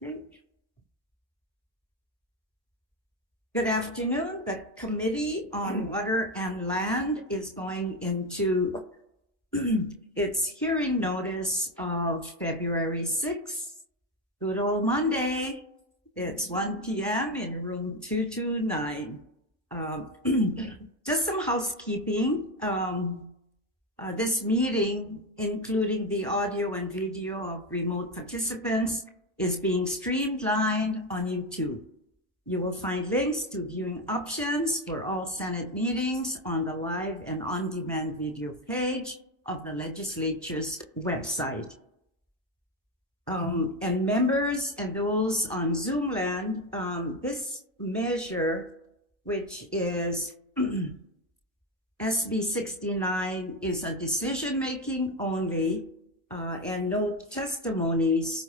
Good afternoon. The Committee on Water and Land is going into its hearing notice of February 6th. Good old Monday. It's 1 p.m. in room 229. Just some housekeeping. This meeting, including the audio and video of remote participants, is being streamed live on YouTube. You will find links to viewing options for all Senate meetings on the live and on-demand video page of the legislature's website. And members and those on Zoom land, this measure, which is SB 69, is a decision-making only, and no testimonies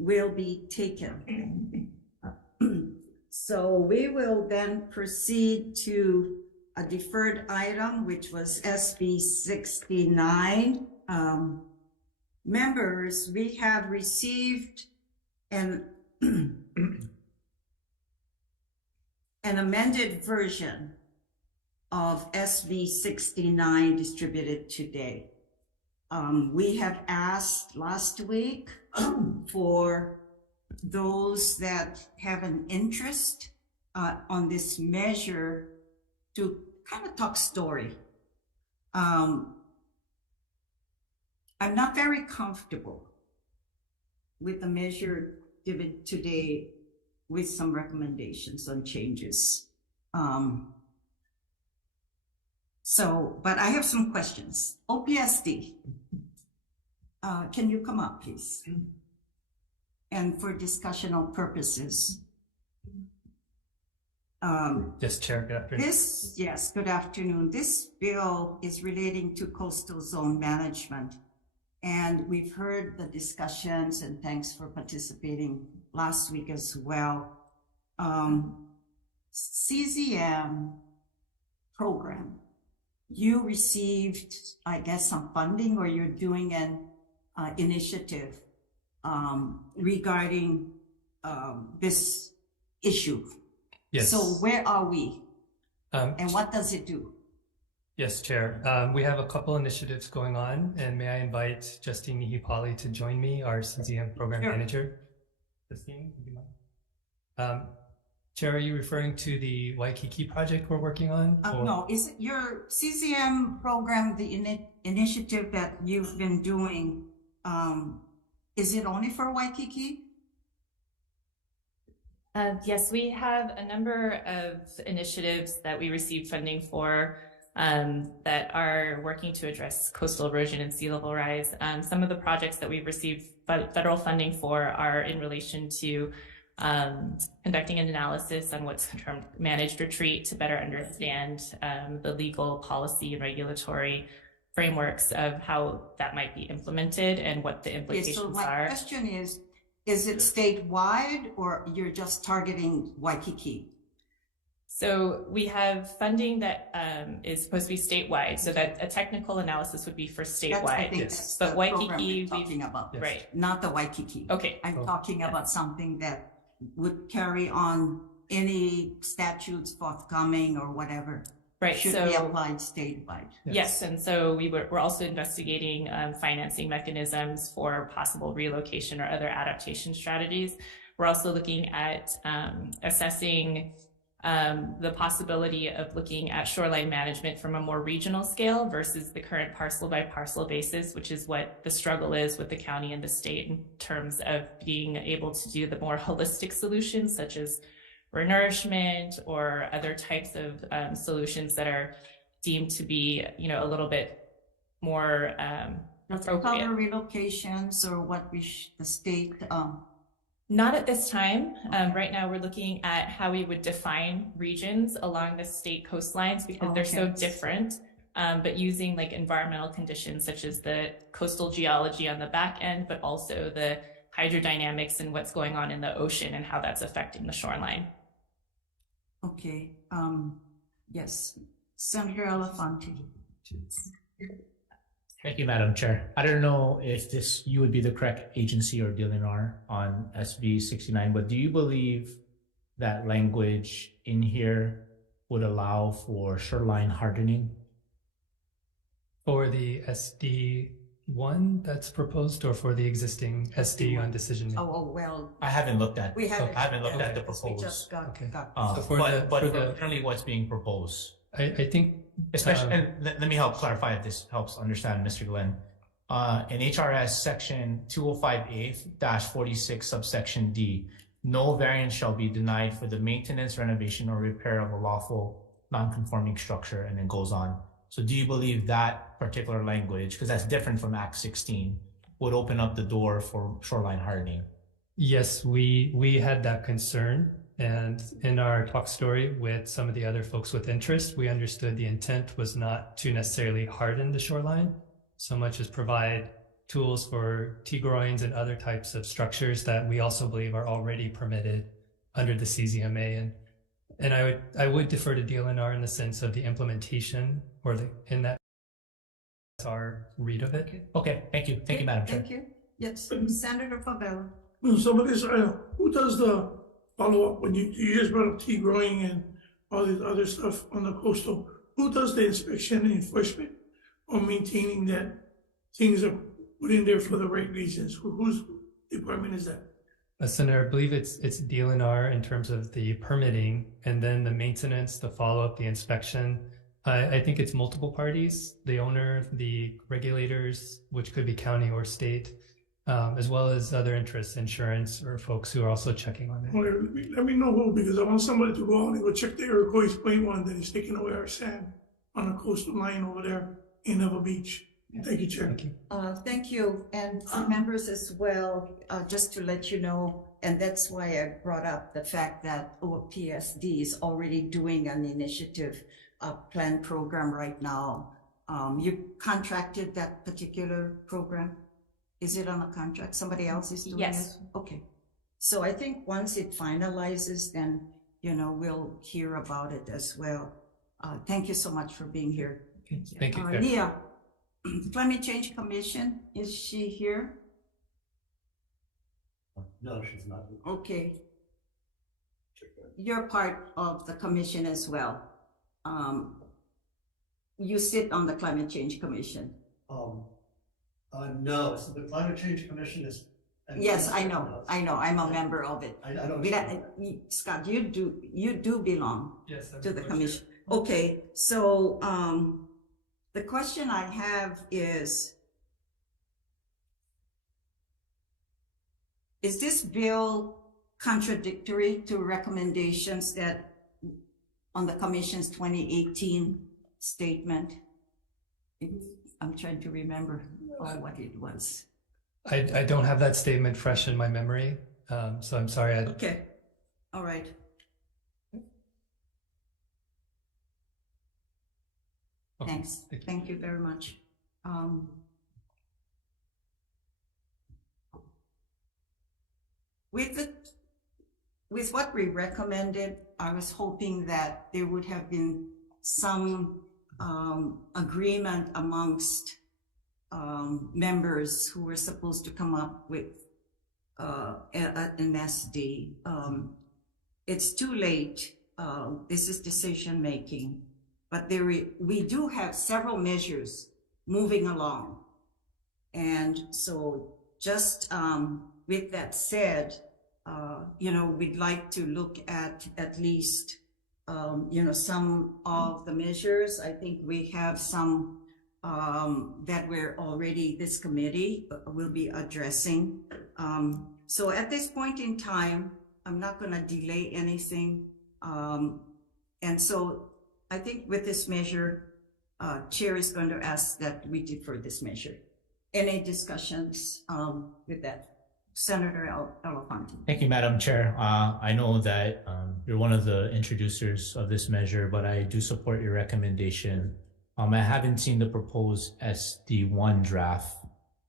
will be taken. So we will then proceed to a deferred item, which was SB 69. Members, we have received an amended version of SB 69 distributed today. We have asked last week for those that have an interest on this measure to kind of talk story. I'm not very comfortable with the measure given today with some recommendations on changes. But I have some questions. OPSD, can you come up, please? And for discussional purposes. Yes, Chair, good afternoon. Yes, good afternoon. This bill is relating to coastal zone management. And we've heard the discussions, and thanks for participating last week as well. CZM program, you received, I guess, some funding, or you're doing an initiative regarding this issue. Yes. So where are we? And what does it do? Yes, Chair. We have a couple initiatives going on, and may I invite Justine Nihipali to join me, our CZM program manager. Justine, would you mind? Chair, are you referring to the Waikiki project we're working on? No, is it your CZM program, the initiative that you've been doing, is it only for Waikiki? Yes, we have a number of initiatives that we received funding for that are working to address coastal erosion and sea level rise. Some of the projects that we've received federal funding for are in relation to conducting an analysis on what's termed managed retreat to better understand the legal, policy, and regulatory frameworks of how that might be implemented and what the implications are. So my are. Question is it statewide, or you're just targeting Waikiki? So we have funding that is supposed to be statewide, so that a technical analysis would be for statewide. That's but the Waikiki, we're talking about. Yes. Right? Not the Waikiki. Okay. I'm talking about something that would carry on any statutes forthcoming or whatever. Right. Should be applied statewide. Yes, and so we're also investigating financing mechanisms for possible relocation or other adaptation strategies. We're also looking at assessing the possibility of looking at shoreline management from a more regional scale versus the current parcel by parcel basis, which is what the struggle is with the county and the state in terms of being able to do the more holistic solutions, such as renourishment or other types of solutions that are deemed to be, a little bit more appropriate. Other relocations or what the state Not at this time. Right now, we're looking at how we would define regions along the state coastlines because they're so different, but using like environmental conditions such as the coastal geology on the back end, but also the hydrodynamics and what's going on in the ocean and how that's affecting the shoreline. Okay. Yes. Senator Elefante. Thank Thank you, Madam Chair. I don't know if you would be the correct agency or DLNR on SB 69, but do you believe that language in here would allow for shoreline hardening? For the SD1 that's proposed, or for the existing SD on decision making? Oh, well, I haven't looked at. we haven't. I haven't looked at the because we just proposed. got, Okay. got. So for but the- currently what's being proposed, I think especially, and let me help clarify if this helps understand, Mr. Glenn. In HRS section 205A-46 subsection D, no variance shall be denied for the maintenance, renovation, or repair of a lawful non-conforming structure, and it goes on. So do you believe that particular language, because that's different from Act 16, would open up the door for shoreline hardening? yes, we had that concern. And in our talk story with some of the other folks with interest, we understood the intent was not to necessarily harden the shoreline so much as provide tools for T-groins and other types of structures that we also believe are already permitted under the CZMA. And I would defer to DLNR in the sense of the implementation, or in that our read of it. Okay, thank you. Thank you, Madam Chair. Thank you. Yes, Senator Favela. Some of this, who does the follow-up when you just brought up tea growing and all this other stuff on the coastal? Who does the inspection and enforcement on maintaining that things are put in there for the right reasons? Whose department is that? Senator, I believe it's DLNR in terms of the permitting, and then the maintenance, the follow-up, the inspection. I think it's multiple parties, the owner, the regulators, which could be county or state, as well as other interests, insurance, or folks who are also checking on it. Well, let me know who, because I want somebody to go out and go check the Iroquois Point one that is taking away our sand on the coastal line over there in Nova Beach. Thank you, Chair. Thank you. Thank you, and members as well, just to let you know, and that's why I brought up the fact that OPSD is already doing an initiative plan program right now. You contracted that particular program? Is it on a contract? Somebody else is doing it? Yes. Okay. So I think once it finalizes, then, we'll hear about it as well. Thank you so much for being here. Okay. Thank you, Chair. Leah, Climate Change Commission, is she here? No, she's not. Okay. You're part of the commission as well. You sit on the Climate Change Commission. No, so the Climate Change Commission is. Yes, I know, I'm a member of it. I don't. Scott, you do belong Yes, to the commission. Okay, so, the question I have is this bill contradictory to recommendations that on the commission's 2018 statement? I'm trying to remember what it was. I don't have that statement fresh in my memory, so I'm sorry. Okay, all right. Okay, Thanks. Thank you very much. With what we recommended, I was hoping that there would have been some agreement amongst members who were supposed to come up with an SD. It's too late. This is decision making. But we do have several measures moving along. And so just with that said, we'd like to look at least, some of the measures. I think we have some that we're already, this committee will be addressing. So at this point in time, I'm not going to delay anything. And so I think with this measure, Chair is going to ask that we defer this measure. Any discussions with that? Senator Elefante. Thank you, Madam Chair. I know that you're one of the introducers of this measure, but I do support your recommendation. I haven't seen the proposed SD1 draft.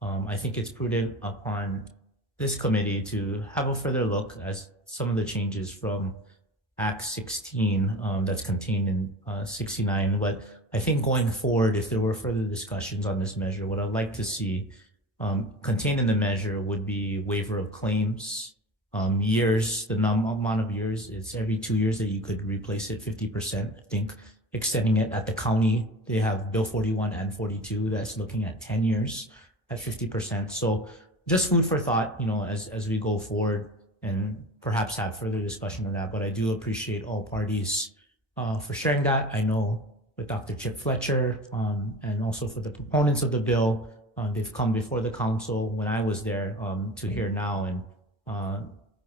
I think it's prudent upon this committee to have a further look as some of the changes from Act 16 that's contained in 69. But I think going forward, if there were further discussions on this measure, what I'd like to see contained in the measure would be waiver of claims, years, the amount of years. It's every 2 years that you could replace it 50%. I think extending it at the county, they have Bill 41 and 42 that's looking at 10 years at 50%. So just food for thought, you know, as we go forward and perhaps have further discussion on that. But I do appreciate all parties for sharing that. I know with Dr. Chip Fletcher and also for the proponents of the bill, they've come before the council when I was there to hear now.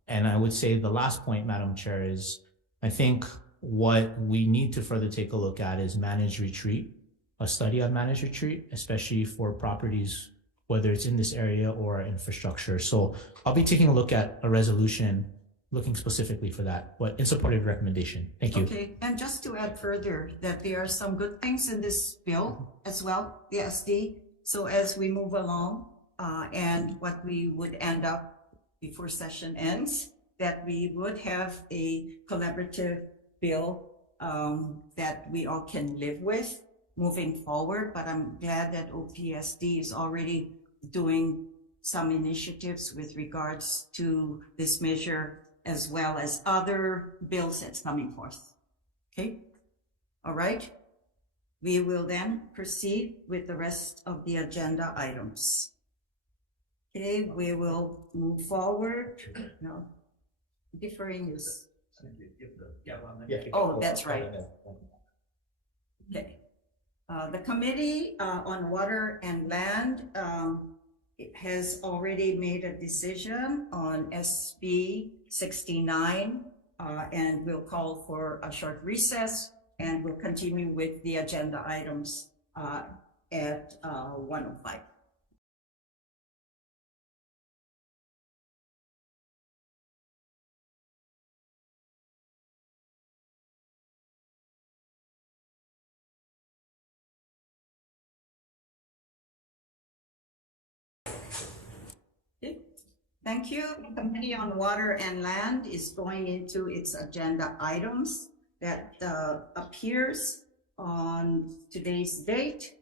And I would say the last point, Madam Chair, is I think what we need to further take a look at is managed retreat, a study on managed retreat, especially for properties, whether it's in this area or infrastructure. So I'll be taking a look at a resolution looking specifically for that, but in support of the recommendation. Thank you. Okay, and just to add further that there are some good things in this bill as well, the SD. So as we move along and what we would end up before session ends, that we would have a collaborative bill that we all can live with moving forward. But I'm glad that OPSD is already doing some initiatives with regards to this measure as well as other bills that's coming forth. Okay, all right. We will then proceed with the rest of the agenda items. Okay, we will move forward. No, deferring is, oh, that's right. Okay. The Committee on Water and Land it has already made a decision on SB 69 and we'll call for a short recess and we'll continue with the agenda items at 1:05. Thank you. The Committee on Water and Land is going into its agenda items that appears on today's date,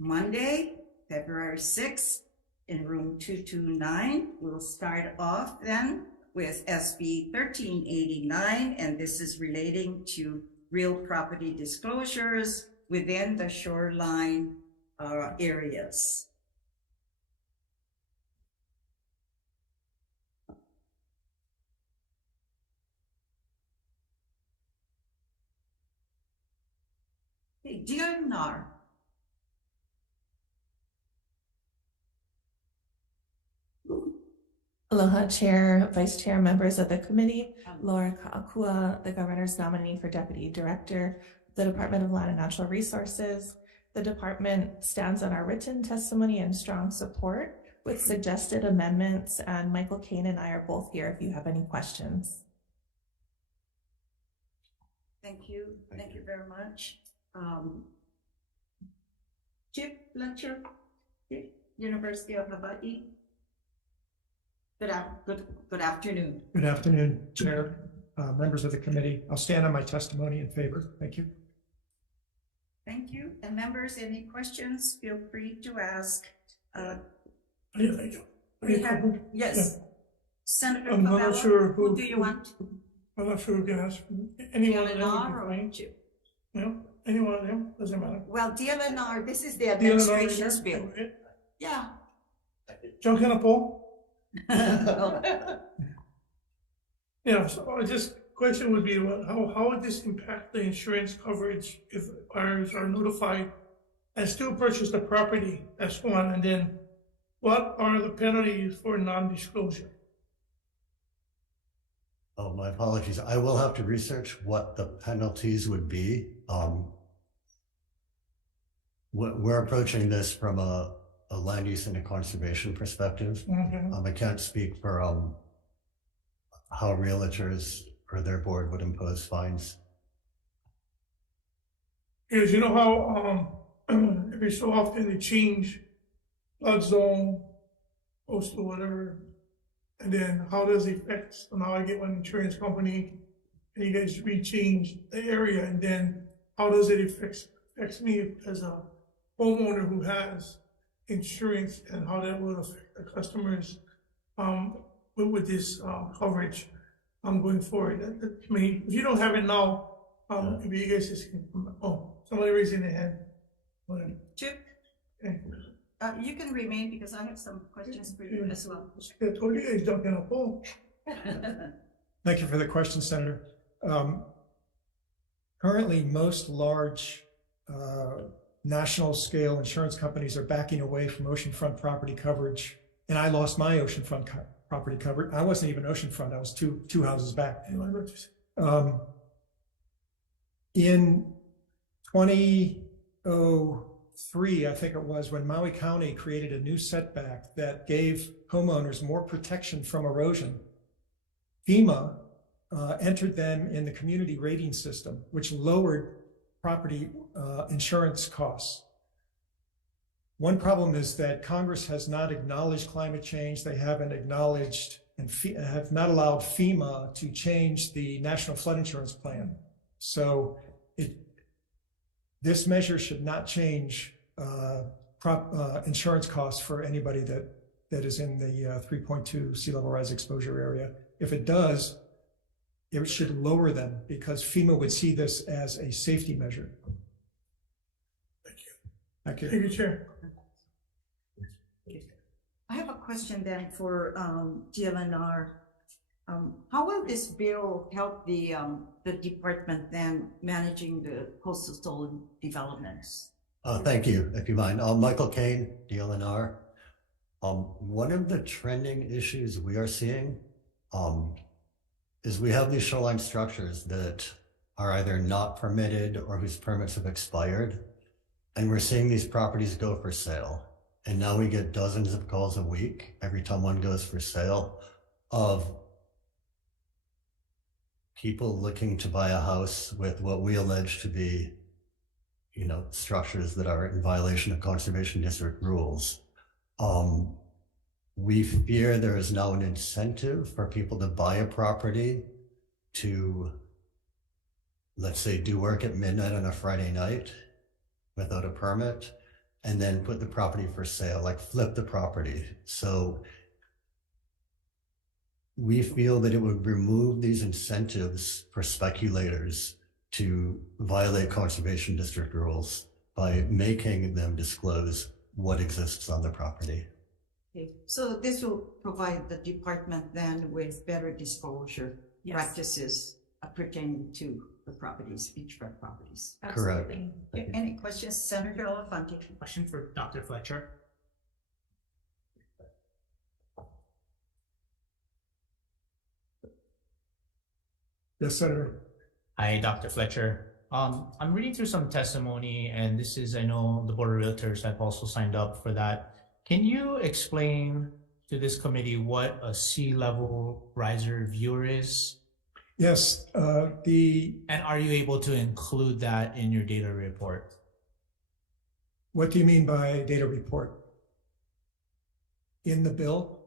Monday, February 6th, in room 229. We'll start off then with SB 1389, and this is relating to real property disclosures within the shoreline areas. Hey, dear Nar. Aloha, Chair, Vice Chair, members of the committee. Laura Ka'akua, the Governor's nominee for Deputy Director, the Department of Land and Natural Resources. The department stands on our written testimony and strong support with suggested amendments, and Michael Kane and I are both here if you have any questions. Thank you. Thank you very much. Chip Fletcher, University of Hawaii. Good afternoon. Good afternoon, Chair, members of the committee. I'll stand on my testimony in favor. Thank you. Thank you. And members, any questions, feel free to ask. Yeah, thank you. We have, yes. Yeah. Senator I'm Pavella, not sure who do you want? I'm not sure who can ask. Anyone of them would DLNR be or fine. Chip? You know, anyone of them, doesn't matter. Well, DLNR, this is the DLNR administration's here, bill. okay. Yeah. John Canapole? Oh, Yeah, so just question would be, how would this impact the insurance coverage if buyers are notified and still purchase the property? That's one, and then what are the penalties for non-disclosure? Oh, my apologies. I will have to research what the penalties would be. We're approaching this from a land use and a conservation perspective. Okay. I can't speak for how realtors or their board would impose fines. Because you know how every so often they change flood zone, coastal, whatever, and then how does it affect? So now I get one insurance company, and you guys rechange the area, and then how does it affect ask me as a homeowner who has insurance and how that will affect the customers, with this, coverage, going forward. I mean, if you don't have it now, maybe you guys just can, somebody raising their hand. Whatever. Chip, Okay. you can remain because I have some questions for you as well. I told you guys don't get a phone. Thank you for the question, Senator. Currently, most large national scale insurance companies are backing away from oceanfront property coverage. And I lost my oceanfront property coverage. I wasn't even oceanfront. I was two houses back. In 2003, I think it was, when Maui County created a new setback that gave homeowners more protection from erosion, FEMA entered them in the community rating system, which lowered property insurance costs. One problem is that Congress has not acknowledged climate change. They haven't acknowledged and have not allowed FEMA to change the National Flood Insurance Plan. So this measure should not change insurance costs for anybody that is in the 3.2 sea level rise exposure area. If it does, it should lower them because FEMA would see this as a safety measure. Thank you. Thank you. Thank you, Chair. I have a question then for GLNR. How will this bill help the department then managing the coastal developments? Thank you, if you mind. Michael Kane, DLNR. One of the trending issues we are seeing is we have these shoreline structures that are either not permitted or whose permits have expired. And we're seeing these properties go for sale. And now we get dozens of calls a week every time one goes for sale of people looking to buy a house with what we allege to be, structures that are in violation of conservation district rules. We fear there is now an incentive for people to buy a property to, let's say, do work at midnight on a Friday night without a permit, and then put the property for sale, like flip the property. So we feel that it would remove these incentives for speculators to violate conservation district rules by making them disclose what exists on the property. Okay. So this will provide the department then with better disclosure practices pertaining to the properties, beachfront properties. Absolutely. Correct. Any questions, Senator Elefante? Question for Dr. Fletcher. Yes, Senator. Hi, Dr. Fletcher. I'm reading through some testimony, and this is, I know the Board of Realtors have also signed up for that. Can you explain to this committee what a sea level riser viewer is? Yes, And are you able to include that in your data report? what do you mean by data report? In the bill?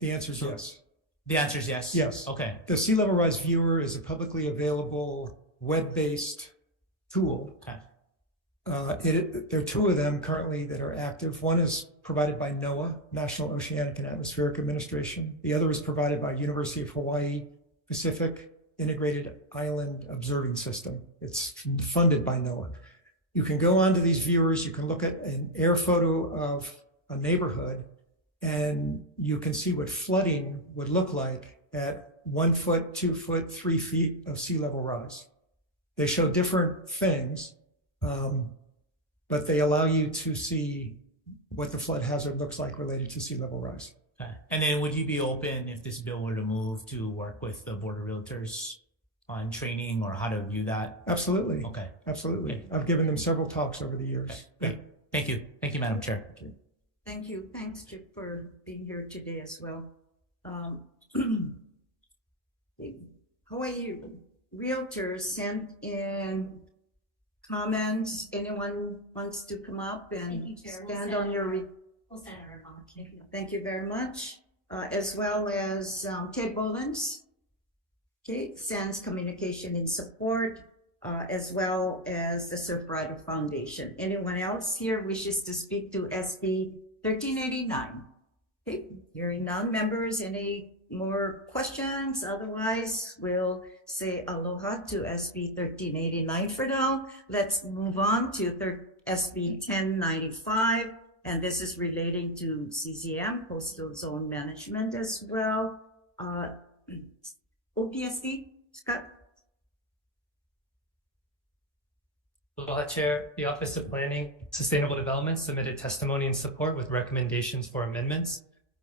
The answer is yes. The answer is yes? Yes. Okay. The Sea Level Rise Viewer is a publicly available web-based tool. Okay. There are two of them currently that are active. One is provided by NOAA, National Oceanic and Atmospheric Administration. The other is provided by University of Hawaii Pacific Integrated Island Observing System. It's funded by NOAA. You can go onto these viewers, you can look at an air photo of a neighborhood, and you can see what flooding would look like at 1 foot, 2 foot, 3 feet of sea level rise. They show different things, but they allow you to see what the flood hazard looks like related to sea level rise. Okay. And then would you be open, if this bill were to move, to work with the Board of Realtors on training or how to view that? Absolutely. Okay. Absolutely. Okay. I've given them several talks over the years. Okay. Great. Thank you. Thank you, Madam Chair. Thank you. Thanks, Chip, for being here today as well. The Hawaii Realtors sent in comments. Anyone wants to come up and stand on your... We'll stand on our comments. Thank you. Thank you very much. As well as Ted Bolins. Okay, sends communication in support. as well as the Surfrider Foundation. Anyone else here wishes to speak to SB 1389? Okay, hearing none. Members, any more questions? Otherwise, we'll say aloha to SB 1389 for now. Let's move on to SB 1095, and this is relating to CZM, Coastal Zone Management as well. OPSD, Scott? Aloha, Chair. The Office of Planning Sustainable Development submitted testimony and support with recommendations for amendments.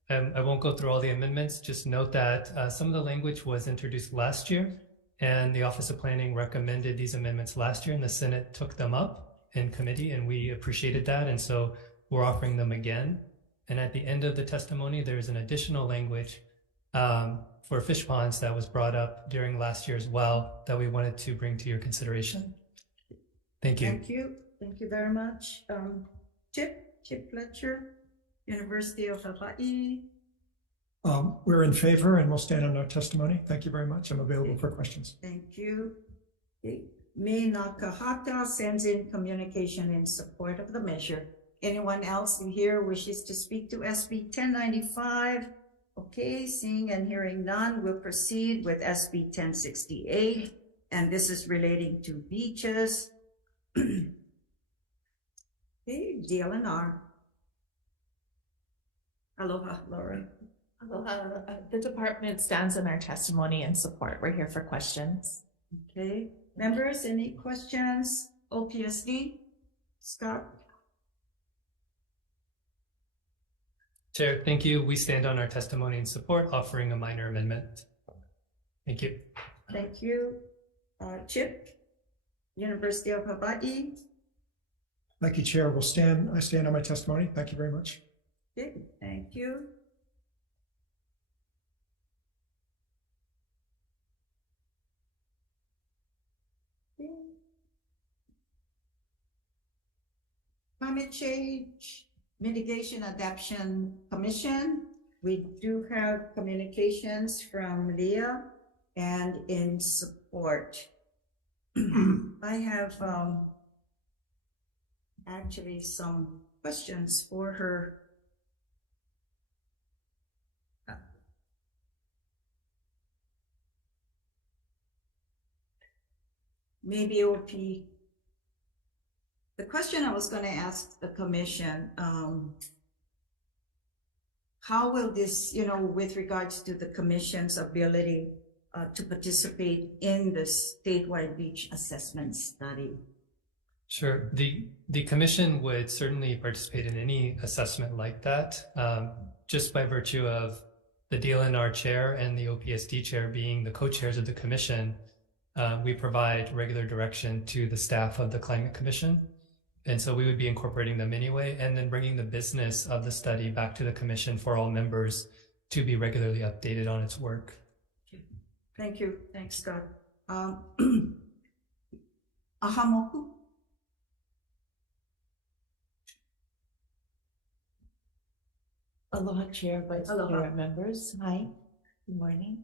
I won't go through all the amendments, just note that some of the language was introduced last year, and the Office of Planning recommended these amendments last year, and the Senate took them up in committee, and we appreciated that, and so we're offering them again. And at the end of the testimony, there's an additional language for fish ponds that was brought up during last year as well that we wanted to bring to your consideration. Thank you. Thank you. Thank you very much. Chip Fletcher, University of Hawaii. We're in favor and we'll stand on our testimony. Thank you very much. I'm available for questions. Thank you. Okay. Me Nakahata sends in communication in support of the measure. Anyone else in here wishes to speak to SB 1095? Okay, seeing and hearing none, we'll proceed with SB 1068, and this is relating to beaches. Okay, DLNR. Aloha, Laura. Aloha. The department stands in our testimony and support. We're here for questions. Okay, members, any questions? OPSD, Scott? Chair, thank you. We stand on our testimony and support, offering a minor amendment. Thank you. Thank you. Chip, University of Hawaii. Thank you, Chair. I stand on my testimony. Thank you very much. Okay, thank you. Okay. Climate Change Mitigation Adaptation Commission. We do have communications from Leah and in support. I have actually some questions for her. Maybe OP. The question I was going to ask the commission, how will this, with regards to the commission's ability to participate in the statewide beach assessment study? Sure. The commission would certainly participate in any assessment like that, just by virtue of the DLNR chair and the OPSD chair being the co-chairs of the commission. We provide regular direction to the staff of the Climate Commission. And so we would be incorporating them anyway, and then bringing the business of the study back to the commission for all members to be regularly updated on its work. Thank you. Thanks, Scott. Ahamoku. Aloha, Chair, Vice Chair, members. Hi, good morning.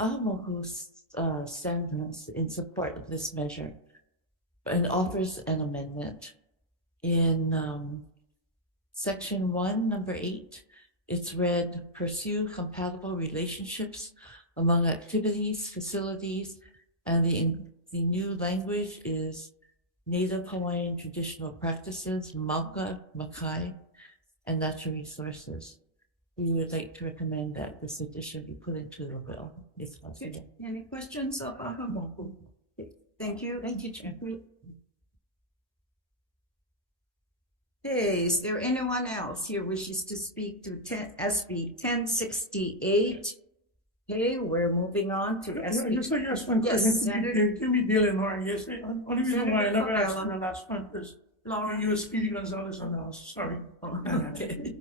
Ahamoku stands in support of this measure and offers an amendment. In section 1, number 8, it's read, pursue compatible relationships among activities, facilities, and the new language is Native Hawaiian traditional practices, Mauka, Makai, and natural resources. We would like to recommend that this addition be put into the bill, if possible. Any questions of Ahamoku? Thank you. Thank you, Chair. Okay, is there anyone else here wishes to speak to SB 1068? Okay, we're moving on to SB. Just like ask one question. Give me DLNR. Yes, only reason why I never asked on the last one because you were Speedy Gonzalez on the house. Sorry. Okay.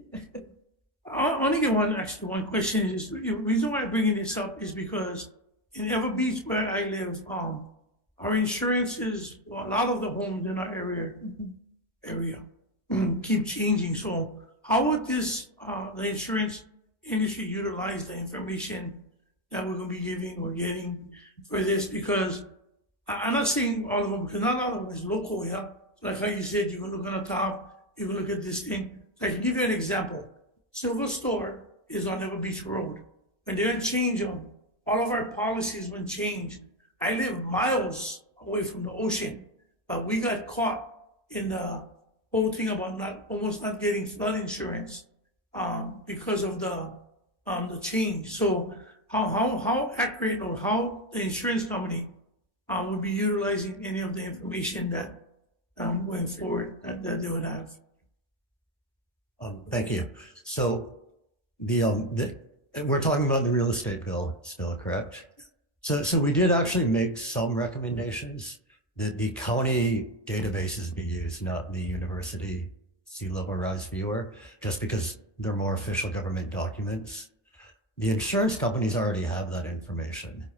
I only get one question. Is the reason why I'm bringing this up is because in Ever Beach where I live, our insurance is a lot of the homes in our area keep changing. So how would this the insurance industry utilize the information that we're going to be getting for this? Because I'm not saying all of them, because not all of them is local, yeah? Like how you said, you can look on the top, you can look at this thing. So I can give you an example. Silver Store is on Ever Beach Road. When they're gonna change them, all of our policies when changed. I live miles away from the ocean, but we got caught in the whole thing about almost not getting flood insurance, because of the change. So how accurate, or how the insurance company would be utilizing any of the information that going forward that they would have. Thank you. So we're talking about the real estate bill still, correct? So we did actually make some recommendations that the county databases be used, not the university sea level rise viewer, just because they're more official government documents. The insurance companies already have that information.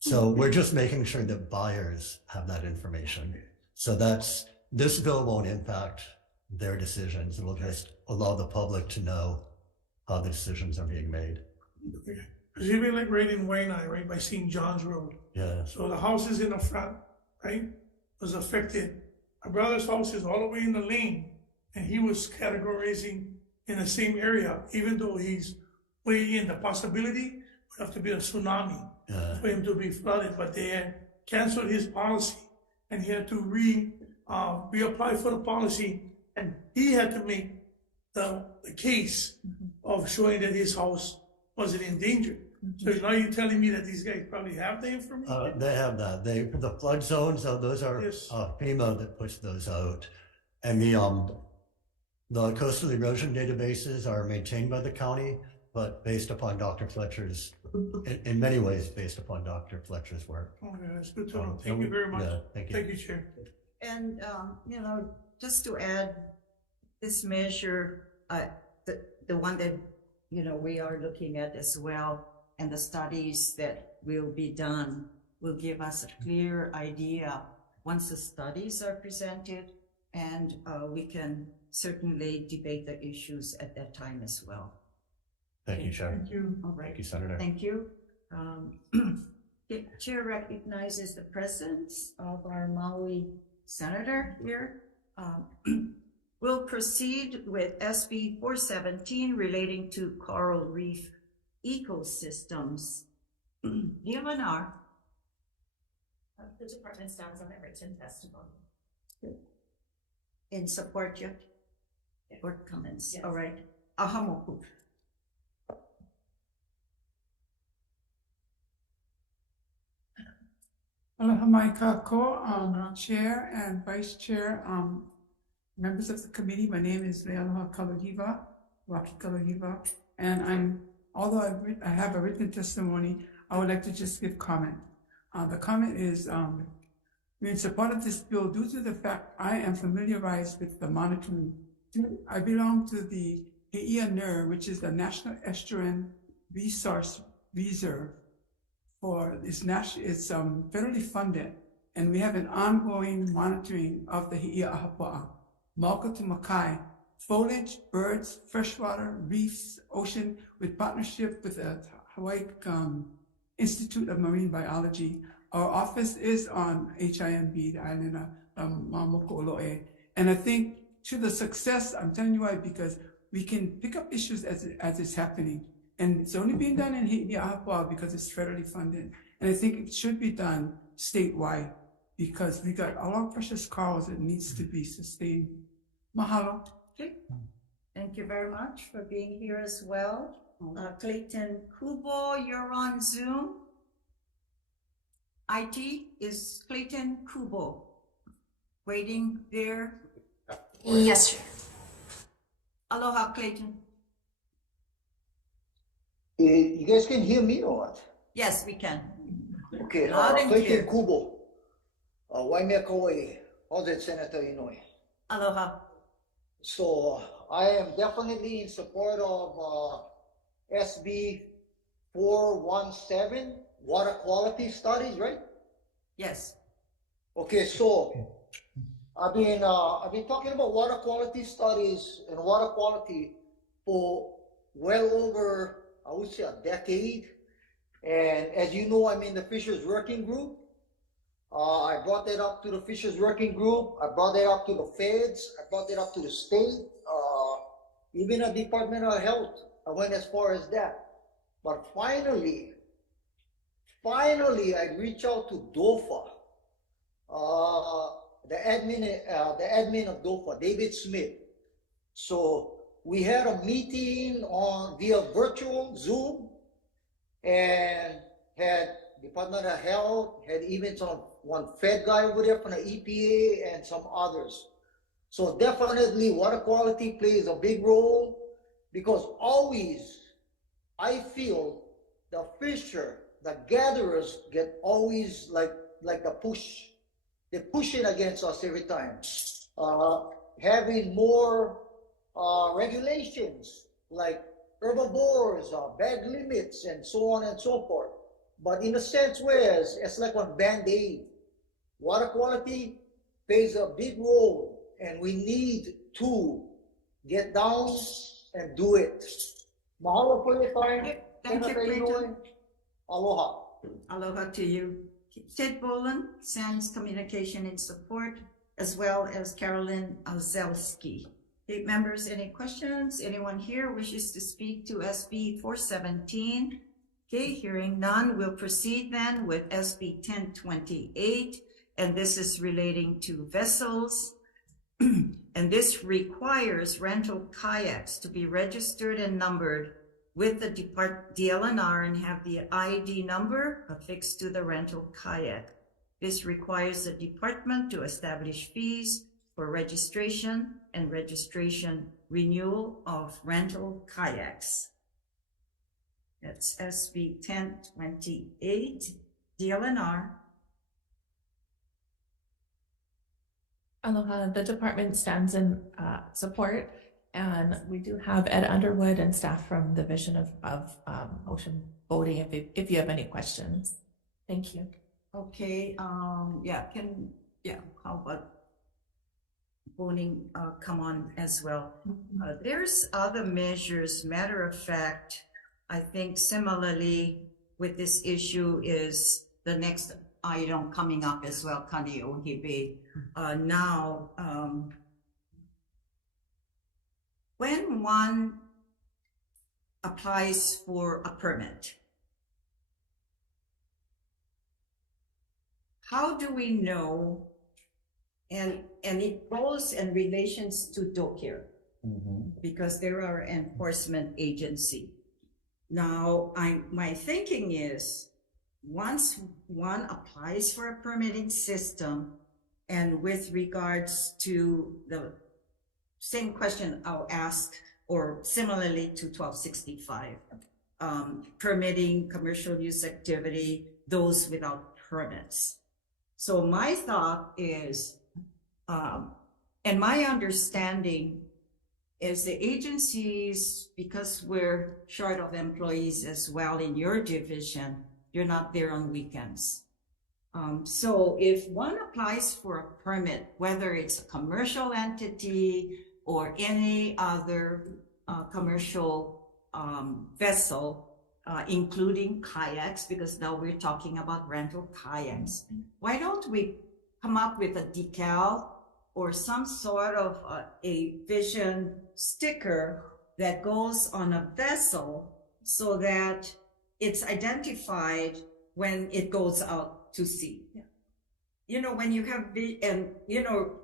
So we're just making sure that buyers have that information. So this bill won't impact their decisions. It will just allow the public to know how the decisions are being made. Because even like right in Waianae, right by St. John's Road. Yeah. So the houses in the front, right, was affected. My brother's house is all the way in the lane, and he was categorizing in the same area, even though he's way in. The possibility would have to be a tsunami for him to be flooded, but they had canceled his policy, and he had to reapply for the policy, and he had to make the case of showing that his house wasn't in danger. So now you're telling me that these guys probably have the information? They have that. The flood zones, those are Yes. FEMA that puts those out. And the coastal erosion databases are maintained by the county, but based upon Dr. Fletcher's, in many ways, based upon Dr. Fletcher's work. Okay, that's good to know. Thank you very much. Yeah, thank you. Thank you, Chair. And, just to add, this measure, the one that, we are looking at as well, and the studies that will be done will give us a clear idea once the studies are presented, and we can certainly debate the issues at that time as well. Thank you, Chair. Thank you. All right. Thank you, Senator. Thank you. The Chair recognizes the presence of our Maui Senator here. We'll proceed with SB 417 relating to coral reef ecosystems. DLNR. The department stands on a written testimony. In support yet? Or comments? Yes. All right. Ahamoku. Aloha mai kākou, Chair and Vice Chair, members of the committee. My name is Lealoha Kalahiva, Waki Kalahiva, and although I have a written testimony, I would like to just give comment. The comment is, we're in support of this bill due to the fact I am familiarized with the monitoring. I belong to the He'ia NER, which is the National Estuarine Resource Reserve. It's federally funded, and we have an ongoing monitoring of the He'ia Ahapa'a, Mauka to Makai, foliage, birds, freshwater, reefs, ocean, with partnership with the Hawaii Institute of Marine Biology. Our office is on HIMB, the island of Mamoko'olo'e. And I think to the success, I'm telling you why, because we can pick up issues as it's happening. And it's only being done in Hi'i'ahapa because it's federally funded. And I think it should be done statewide because we got all our precious corals that needs to be sustained. Mahalo. Okay. Thank you very much for being here as well. Clayton Kubo, you're on Zoom. IT is Clayton Kubo. Waiting there. Yes, sir. Aloha, Clayton. You guys can hear me or what? Yes, we can. Okay, Loud and clear. Clayton Kubo, Waimea Kauai, Alden, Senator, Illinois. Aloha. So I am definitely in support of SB 417, water quality studies, right? Yes. Okay, so I've been talking about water quality studies and water quality for well over, I would say, a decade. And as you know, I'm in the Fisheries Working Group. I brought that up to the Fisheries Working Group. I brought that up to the feds. I brought that up to the state. Even the Department of Health. I went as far as that. But finally, I reached out to DOFA, the admin of DOFA, David Smith. So we had a meeting via virtual Zoom, and had Department of Health, had even one Fed guy over there from the EPA and some others. So definitely water quality plays a big role, because always I feel the fisher, the gatherers get always like the push. They're pushing against us every time. Having more regulations like herbivores, bag limits, and so on and so forth. But in a sense where it's like a Band-Aid. Water quality plays a big role, and we need to get down and do it. Mahalo for your time. Thank you, Clayton. Aloha. Aloha to you. Ted Boland, SANS Communication in Support, as well as Carolyn Zelski. Hey, members, any questions? Anyone here wishes to speak to SB 417? Okay, hearing none, we'll proceed then with SB 1028, and this is relating to vessels. And this requires rental kayaks to be registered and numbered with the DLNR and have the ID number affixed to the rental kayak. This requires the department to establish fees for registration and registration renewal of rental kayaks. That's SB 1028, DLNR. Aloha, the department stands in support, and we do have Ed Underwood and staff from the Division of Ocean Boating if you have any questions. Thank you. Okay, how about boating come on as well? There's other measures. Matter of fact, I think similarly with this issue is the next item coming up as well, Kaneohibe. Now, when one applies for a permit, how do we know? And it goes in relations to DOCARE, because there are enforcement agency. Now, my thinking is, once one applies for a permitting system, and with regards to the same question I'll ask, or similarly to 1265, permitting commercial use activity, those without permits. So my thought is, and my understanding is the agencies, because we're short of employees as well in your division, you're not there on weekends. So if one applies for a permit, whether it's a commercial entity or any other commercial vessel, including kayaks, because now we're talking about rental kayaks, why don't we come up with a decal or some sort of a vision sticker that goes on a vessel so that it's identified when it goes out to sea. Yeah. You know, when you have, and you know,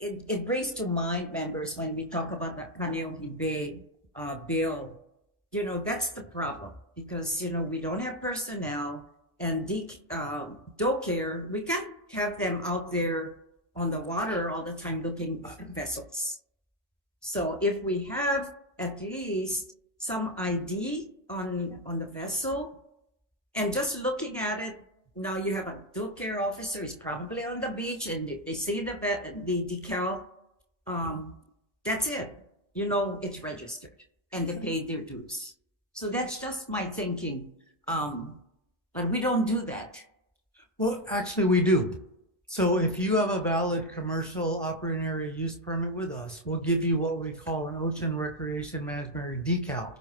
it brings to mind, members, when we talk about the Kaneohibe bill, you know, that's the problem, because, you know, we don't have personnel, and DOCARE, we can't have them out there on the water all the time looking at vessels. So if we have at least some ID on the vessel, and just looking at it, now you have a DOCARE officer is probably on the beach, and they see the decal, that's it. You know, it's registered and they paid their dues. So that's just my thinking. But we don't do that. Well, actually we do. So if you have a valid commercial operating area use permit with us, we'll give you what we call an ocean recreation management decal.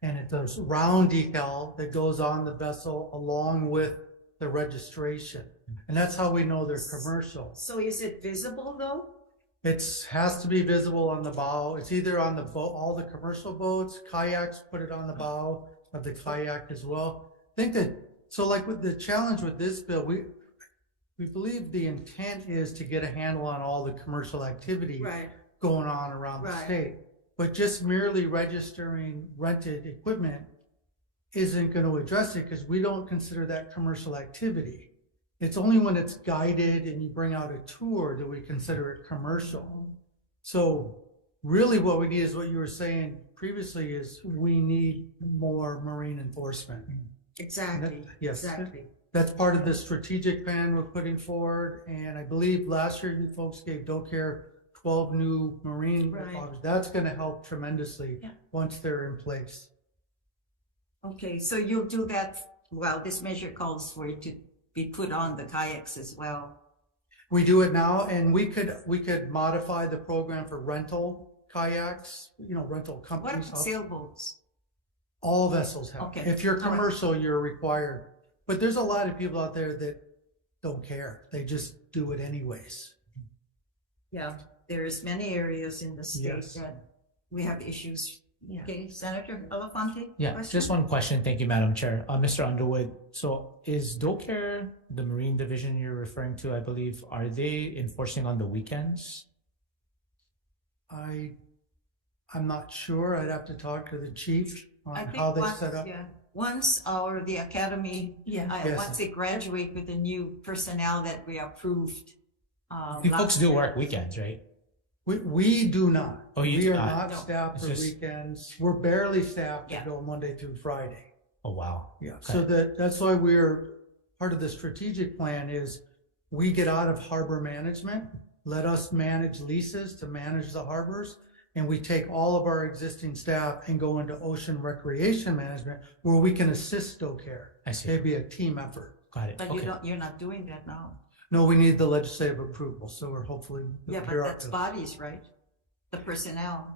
And it's a round decal that goes on the vessel along with the registration. And that's how we know they're commercial. So is it visible though? It has to be visible on the bow. It's either on the boat, all the commercial boats, kayaks, put it on the bow of the kayak as well. I think that, so like with the challenge with this bill, we believe the intent is to get a handle on all the commercial activity Right. going on around the Right. state. But just merely registering rented equipment isn't going to address it because we don't consider that commercial activity. It's only when it's guided and you bring out a tour that we consider it commercial. So really what we need is what you were saying previously is we need more marine enforcement. Exactly. Yes. Exactly. That's part of the strategic plan we're putting forward. And I believe last year you folks gave DoCare 12 new marine Right. officers. That's going to help tremendously Yeah. once they're in place. Okay, so you'll do that, well, this measure calls for it to be put on the kayaks as well. We do it now, and we could modify the program for rental kayaks, rental What companies. about sailboats? All vessels have. Okay. If you're All right. commercial, you're required. But there's a lot of people out there that don't care. They just do it anyways. Yeah, there's many areas in the state Yes. that we have issues. Okay, Senator Elefante? Yeah, question? just one question. Thank you, Madam Chair. Mr. Underwood, so is DoCare, the Marine Division you're referring to, I believe, are they enforcing on the weekends? I'm not sure. I'd have to talk to the chief I on think how they once, set up. yeah, once the academy, Yeah. Yes. once they graduate with the new personnel that we approved. You folks last do year. work weekends, right? We do not. Oh, you we do are not? not No. staffed It's for just- weekends. We're barely staffed to Yeah. go Monday through Friday. Oh, wow. Yeah, Okay. so that's why we're, part of the strategic plan is we get out of harbor management, let us manage leases to manage the harbors, and we take all of our existing staff and go into ocean recreation management where we can assist DoCare. I see. It'd be a team effort. Got it. But Okay. you're not doing that now. No, we need the legislative approval, so we're hopefully. Yeah, but that's bodies, right? The personnel.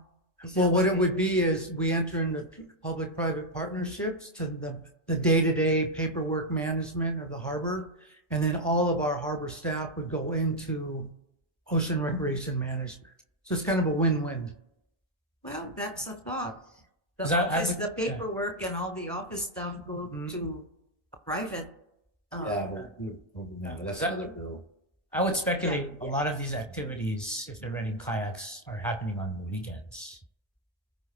Is that Well, what it they- would be is we enter into public-private partnerships to the day-to-day paperwork management of the harbor. And then all of our harbor staff would go into ocean recreation management. So it's kind of a win-win. Well, that's a thought. The Is that- office, I- the paperwork and all the office stuff go Mhm. to a private. That's That- another bill. I would speculate a lot of these activities, if they're renting kayaks, are happening on the weekends.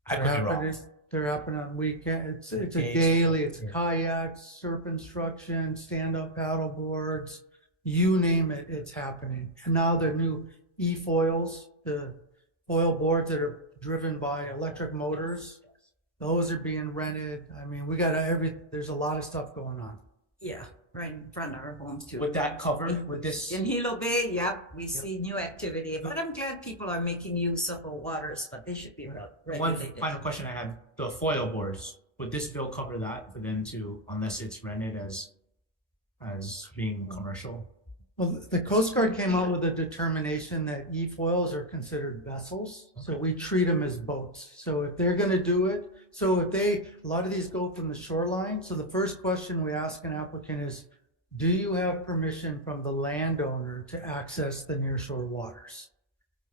I could be wrong. They're happening on weekends. It's a Days. daily, it's Yeah. kayaks, surf instruction, stand-up paddle boards, you name it, it's happening. And now the new e-foils, the foil boards that are driven by electric motors, those are being rented. I mean, there's a lot of stuff going on. Yeah, right in front of our home too. Would that cover, would this, In Hilo Bay, yep, we see new activity, but I'm glad people are making use of the waters, but they should be one regulated. final question I have, the foil boards, would this bill cover that for them to, unless it's rented as being commercial? Well, the Coast Guard came out with a determination that e-foils are considered vessels, so we treat them as boats. So if they're gonna do it, a lot of these go from the shoreline, so the first question we ask an applicant is, do you have permission from the landowner to access the nearshore waters?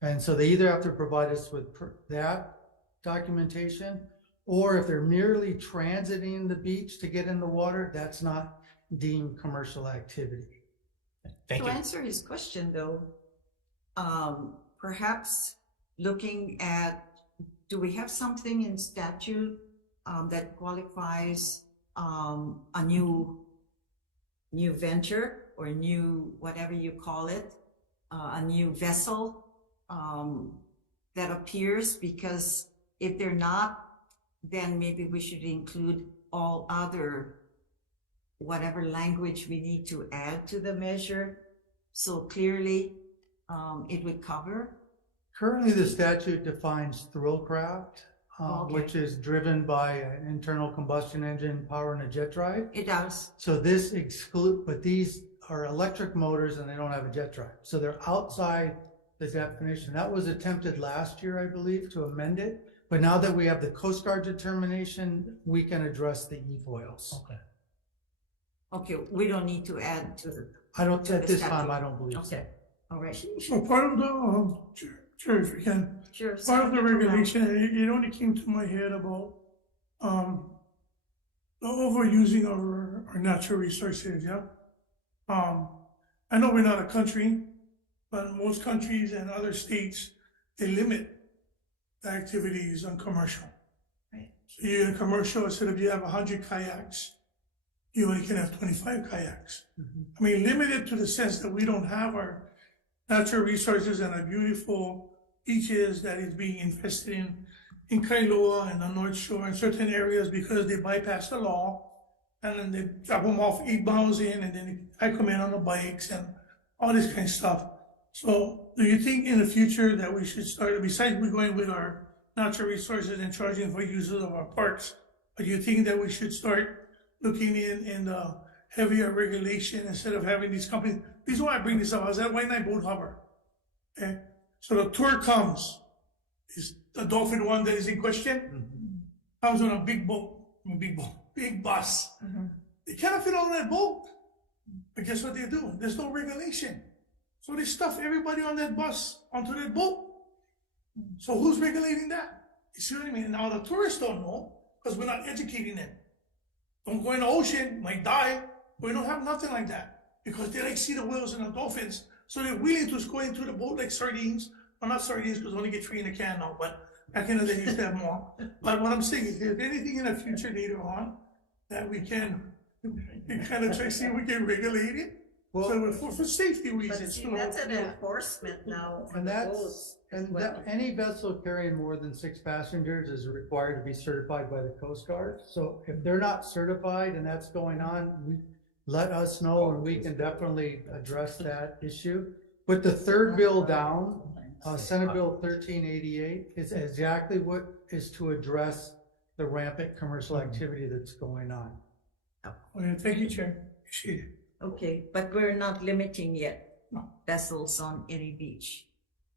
And so they either have to provide us with that documentation, or if they're merely transiting the beach to get in the water, that's not deemed commercial activity. Thank To you. answer his question though, perhaps looking at, do we have something in statute that qualifies a new venture or new, whatever you call it, a new vessel that appears? Because if they're not, then maybe we should include all other, whatever language we need to add to the measure. So clearly it would cover. Currently, the statute defines thrillcraft, Okay. which is driven by an internal combustion engine powering a jet drive. It does. So but these are electric motors and they don't have a jet drive. So they're outside the definition. That was attempted last year, I believe, to amend it. But now that we have the Coast Guard determination, we can address the e-foils. Okay. Okay, we don't need to add to the. I don't, to at the this time, statute. I don't believe so. Okay, all right. So part of the, Chair, if you can, Sure. part of the Senator Brown. regulation, it only came to my head about, the overusing of our natural resources, yeah? I know we're not a country, but most countries and other states, they limit the activities on commercial. Right. So you in commercial, instead of you have 100 kayaks, you only can have 25 kayaks. I mean, limited to the sense that we don't have our natural resources and our beautiful beaches that is being invested in Kailua and the North Shore and certain areas because they bypass the law and then they drop them off 8 miles in and then I come in on the bikes and all this kind of stuff. So do you think in the future that we should start, besides we going with our natural resources and charging for uses of our parks, but do you think that we should start looking in the heavier regulation instead of having these companies? The reason why I bring this up, I was at White Night Boat Harbor. Okay, so the tour comes, is the dolphin one that is in question, comes on a big bus. They cannot fit on that boat. But guess what they do? There's no regulation. So they stuff everybody on that bus onto that boat. So who's regulating that? You see what I mean? And now the tourists don't know because we're not educating them. Don't go in the ocean, might die. We don't have nothing like that because they like see the whales and the dolphins. So they're willing to go into the boat like sardines. Well, not sardines because we only get 3 in a can now, but back in the day they used to have more. But what I'm saying is, if anything in the future later on that we can kind of try to see if we can regulate it. Well, so for safety But reasons. see, that's an enforcement now. And that's, any vessel carrying more than 6 passengers is required to be certified by the Coast Guard. So if they're not certified and that's going on, let us know and we can definitely address that issue. But the third bill down, Senate Bill 1388, is exactly what is to address the rampant commercial activity that's going on. Okay, thank you, Chair. Appreciate it. Okay, but we're not limiting yet vessels on any beach.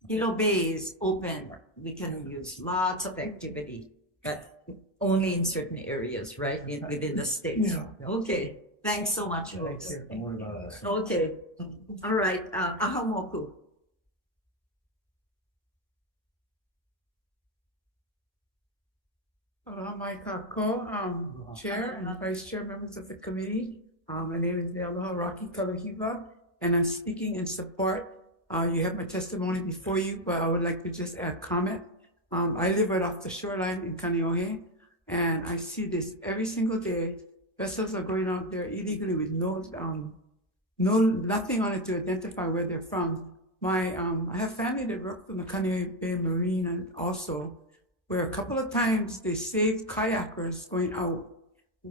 Hilo Bay is open. We can use lots of activity, but only in certain areas, right? Within the state. Yeah. Okay, thanks so much, folks. Don't worry about that. Okay, all right, Ahamoku. Aloha mai kākou, Chair and Vice Chair, members of the committee. My name is Aloha Rocky Kalahiva, and I'm speaking in support. You have my testimony before you, but I would like to just add comment. I live right off the shoreline in Kaneohe, and I see this every single day. Vessels are going out there illegally with nothing on it to identify where they're from. I have family that work from the Kaneohe Bay Marine and also, where a couple of times they saved kayakers going out.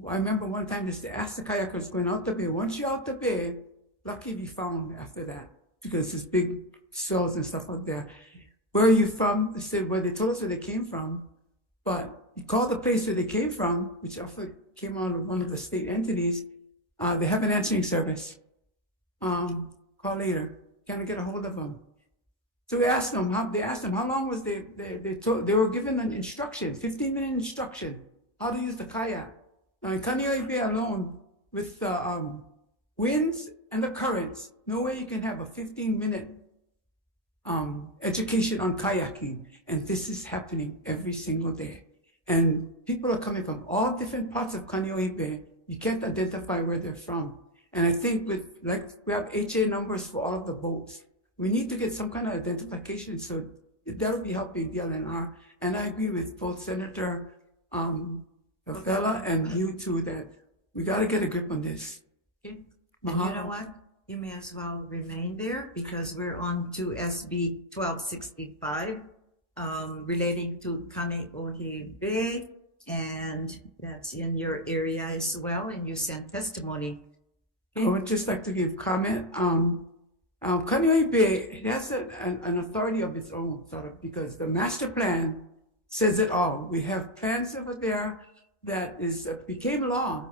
I remember one time they asked the kayakers going out the bay, once you're out the bay, lucky be found after that, because there's big swells and stuff out there. Where are you from? They said, well, they told us where they came from, but you call the place where they came from, which often came out of one of the state entities, they have an answering service. Call later, can't get a hold of them. So they asked them, how long was they were given an instruction, 15-minute instruction, how to use the kayak. Now in Kaneohe Bay alone, with the winds and the currents, no way you can have a 15-minute education on kayaking. And this is happening every single day. And people are coming from all different parts of Kaneohe Bay. You can't identify where they're from. And I think we have HA numbers for all of the boats. We need to get some kind of identification, so that would be helping DLNR. And I agree with both Senator Vela and you too, that we got to get a grip on this. Okay. And you know what? You may as well remain there because we're on to SB 1265 relating to Kaneohe Bay, and that's in your area as well, and you sent testimony. Okay. I would just like to give comment. Kaneohe Bay, it has an authority of its own, sort of, because the master plan says it all. We have plans over there that became law.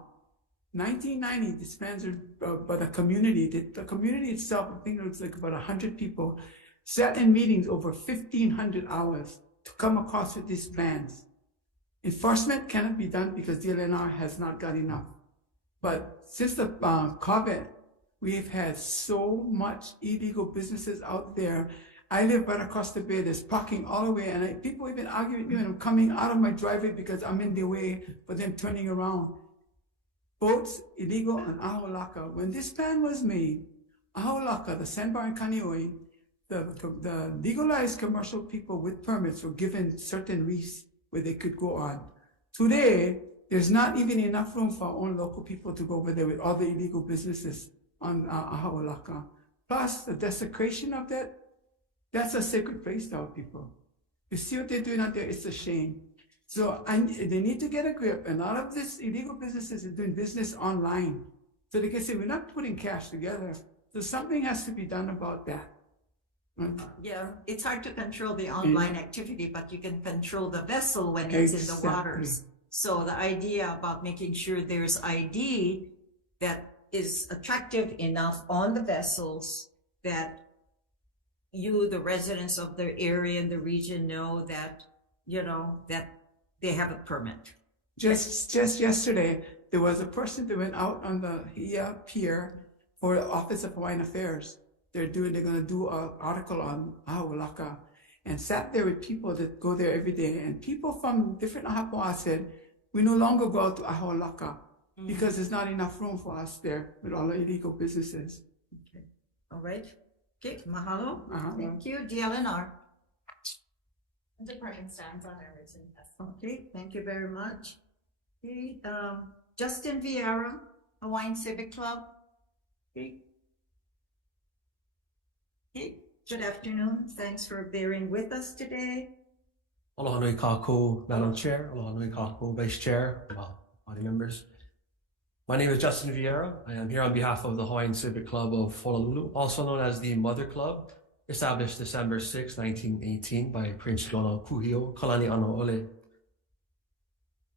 1990, these plans are by the community. The community itself, I think it was like about 100 people, sat in meetings over 1,500 hours to come across with these plans. Enforcement cannot be done because DLNR has not got enough. But since the COVID, we've had so much illegal businesses out there. I live right across the bay. There's parking all the way, and people even argue with me when I'm coming out of my driveway because I'm in the way for them turning around. Boats illegal on Aholaka. When this plan was made, Aholaka, the sandbar in Kaneohe, the legalized commercial people with permits were given certain reefs where they could go on. Today, there's not even enough room for our own local people to go over there with all the illegal businesses on Aholaka. Plus, the desecration of that's a sacred place to our people. You see what they're doing out there, it's a shame. So they need to get a grip, and a lot of these illegal businesses are doing business online. So they can say, we're not putting cash together. So something has to be done about that. Yeah, it's hard to control the online activity, but you can control the vessel when it's in the waters. So the idea about making sure there's ID that is attractive enough on the vessels that you, the residents of the area and the region, know that, that they have a permit. Just yesterday, there was a person that went out on the Hia Pier for the Office of Hawaiian Affairs. They're going to do an article on Aholaka and sat there with people that go there every day. And people from different ahapoa said, we no longer go out to Aholaka because there's not enough room for us there with all the illegal businesses. Okay. All right. Okay. Mahalo. Thank you. DLNR. The department stands on our written testimony. Okay. Thank you very much. Okay. Justin Vieira, Hawaiian Civic Club. Okay. Okay. Good afternoon. Thanks for bearing with us today. Aloha nui kākou, Madam Chair. Aloha nui kākou, Vice Chair, body members. My name is Justin Vieira. I am here on behalf of the Hawaiian Civic Club of Honolulu, also known as the Mother Club, established December 6, 1918 by Prince Lono Kuhio Kalani Ano Ole.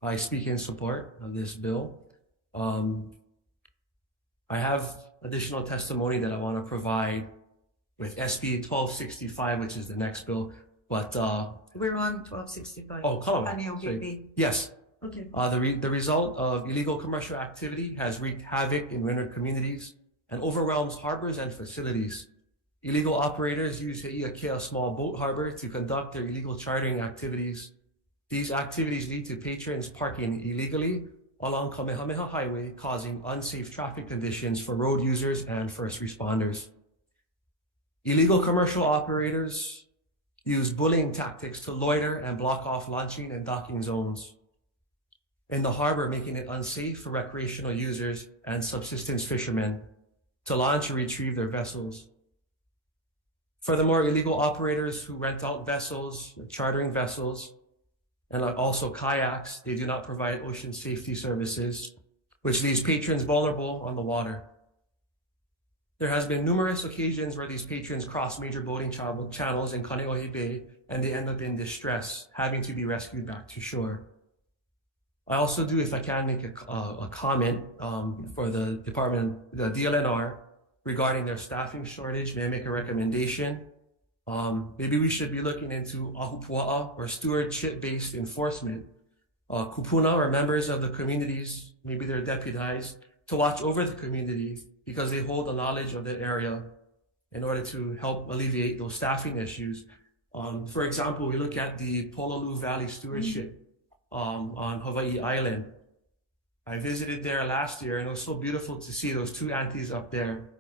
I speak in support of this bill. I have additional testimony that I want to provide with SB 1265, which is the next bill, but we're on 1265. Oh, column. Yes. Okay. The result of illegal commercial activity has wreaked havoc in windward communities and overwhelms harbors and facilities. Illegal operators use Hei'akea small boat harbor to conduct their illegal chartering activities. These activities lead to patrons parking illegally along Kamehameha Highway, causing unsafe traffic conditions for road users and first responders. Illegal commercial operators use bullying tactics to loiter and block off launching and docking zones in the harbor, making it unsafe for recreational users and subsistence fishermen to launch or retrieve their vessels. Furthermore, illegal operators who rent out vessels, chartering vessels, and also kayaks, they do not provide ocean safety services, which leaves patrons vulnerable on the water. There has been numerous occasions where these patrons cross major boating channels in Kaneohe Bay and they end up in distress, having to be rescued back to shore. I also do, if I can, make a comment for the department, the DLNR, regarding their staffing shortage. May I make a recommendation? Maybe we should be looking into ahupua'a or stewardship-based enforcement. Kupuna or members of the communities, maybe they're deputized, to watch over the community because they hold the knowledge of the area in order to help alleviate those staffing issues. For example, we look at the Pololu Valley Stewardship on Hawai'i Island. I visited there last year and it was so beautiful to see those two aunties up there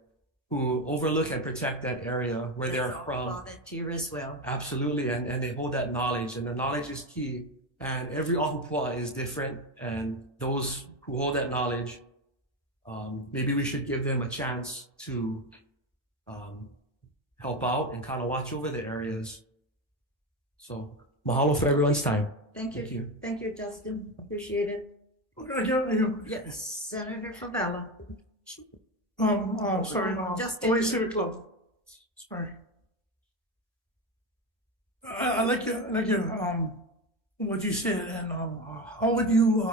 who overlook and protect that area where they're from. Volunteer as well. Absolutely, and they hold that knowledge, and the knowledge is key. And every ahupua'a is different, and those who hold that knowledge, maybe we should give them a chance to help out and kind of watch over the areas. So, mahalo for everyone's time. Thank you. Thank you. Thank you, Justin. Appreciate it. Yes, Senator Favela. Sorry, Justin. Hawai'i Civic Club. Sorry. I like your what you said, and how would you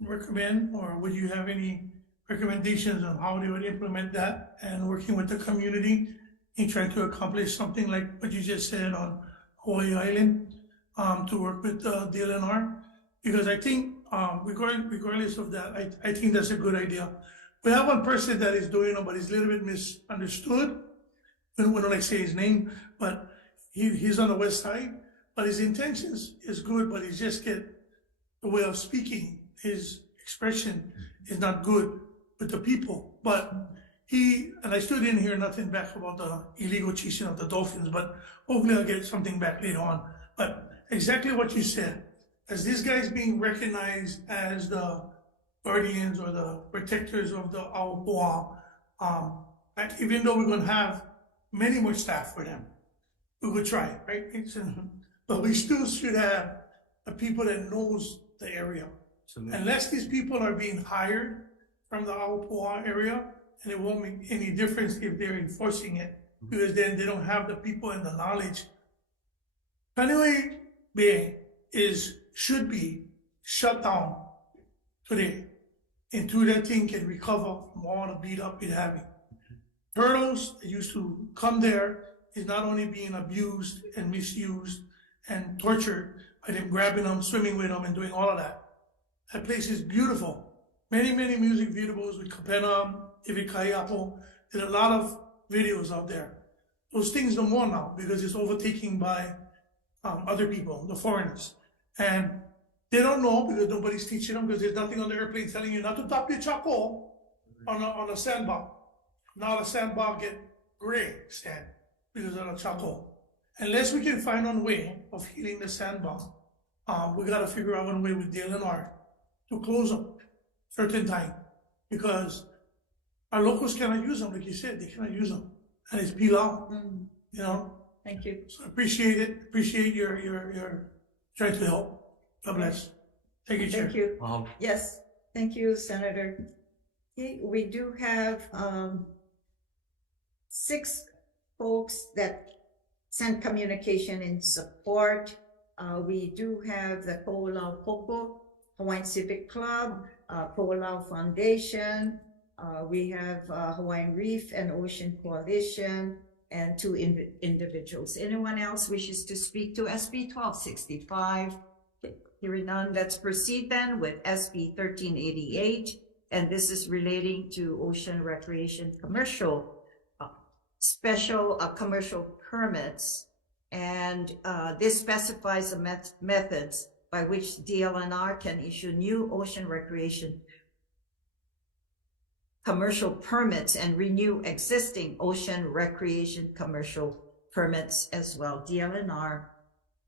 recommend, or would you have any recommendations on how they would implement that and working with the community in trying to accomplish something like what you just said on Hawaii Island, to work with DLNR? Because I think regardless of that, I think that's a good idea. We have one person that is doing it, but he's a little bit misunderstood. We don't like say his name, but he's on the west side, but his intentions is good, but he just get the way of speaking, his expression is not good with the people. But and I still didn't hear nothing back about the illegal chasing of the dolphins, but hopefully I'll get something back later on. But exactly what you said, as this guy's being recognized as the guardians or the protectors of the Auapoa, even though we're gonna have many more staff for them, we would try, right? But we still should have the people that knows the area. Absolutely. Unless these people are being hired from the Auapoa area, and it won't make any difference if they're enforcing it, because then they don't have the people and the knowledge. Anyway, Bay should be shut down today until that thing can recover from all the beat up it having. Turtles that used to come there is not only being abused and misused and tortured by them grabbing them, swimming with them, and doing all of that. That place is beautiful. Many music videos with Kapena, David Kayapo, did a lot of videos out there. Those things no more now because it's overtaken by other people, the foreigners. And they don't know because nobody's teaching them because there's nothing on the airplane telling you not to tap your charcoal on a sandbar. Now the sandbar get gray sand because of the charcoal. Unless we can find one way of healing the sandbar, we gotta figure out one way with DLNR to close them certain time because our locals cannot use them, like you said, they cannot use them, and it's peel out. You know. Thank you. So I appreciate it. Appreciate your trying to help. God bless. Thank you, Chair. Thank you. Yes, thank you, Senator. Okay, we do have 6 folks that sent communication in support. We do have the Ko'olau Popo Hawaiian Civic Club, Ko'olau Foundation. We have Hawaiian Reef and Ocean Coalition, and 2 individuals. Anyone else wishes to speak to SB 1265? Hearing none, let's proceed then with SB 1388, and this is relating to ocean recreation commercial special commercial permits, and this specifies the methods by which DLNR can issue new ocean recreation commercial permits and renew existing ocean recreation commercial permits as well. DLNR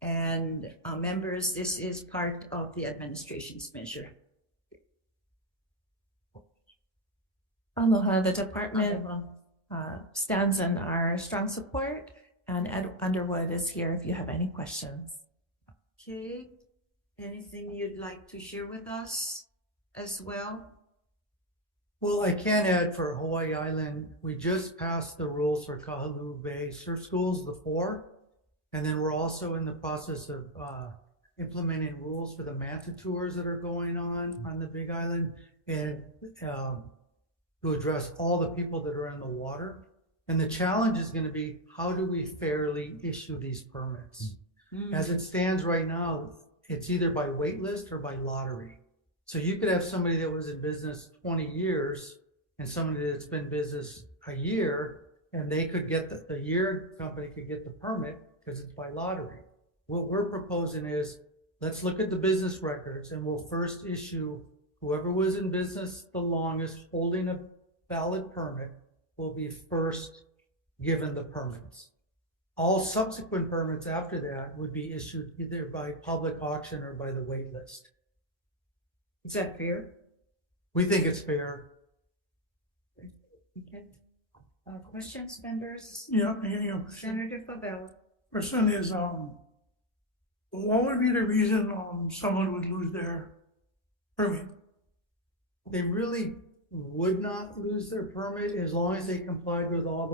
and members, this is part of the administration's measure. Aloha, the department stands in our strong support, and Ed Underwood is here if you have any questions. Okay, anything you'd like to share with us as well? Well, I can add for Hawaii Island, we just passed the rules for Kahului Bay surf schools, the 4, and then we're also in the process of implementing rules for the manta tours that are going on the Big Island, and to address all the people that are in the water. And the challenge is going to be, how do we fairly issue these permits? As it stands right now, it's either by wait list or by lottery. So you could have somebody that was in business 20 years and somebody that's been in business a year, and they could get the year company could get the permit because it's by lottery. What we're proposing is, let's look at the business records, and we'll first issue whoever was in business the longest holding a valid permit will be first given the permits. All subsequent permits after that would be issued either by public auction or by the wait list. Is that fair? We think it's fair. Okay. Questions, members? Yeah. Senator Favela. Question is, what would be the reason someone would lose their permit? They really would not lose their permit as long as they complied with all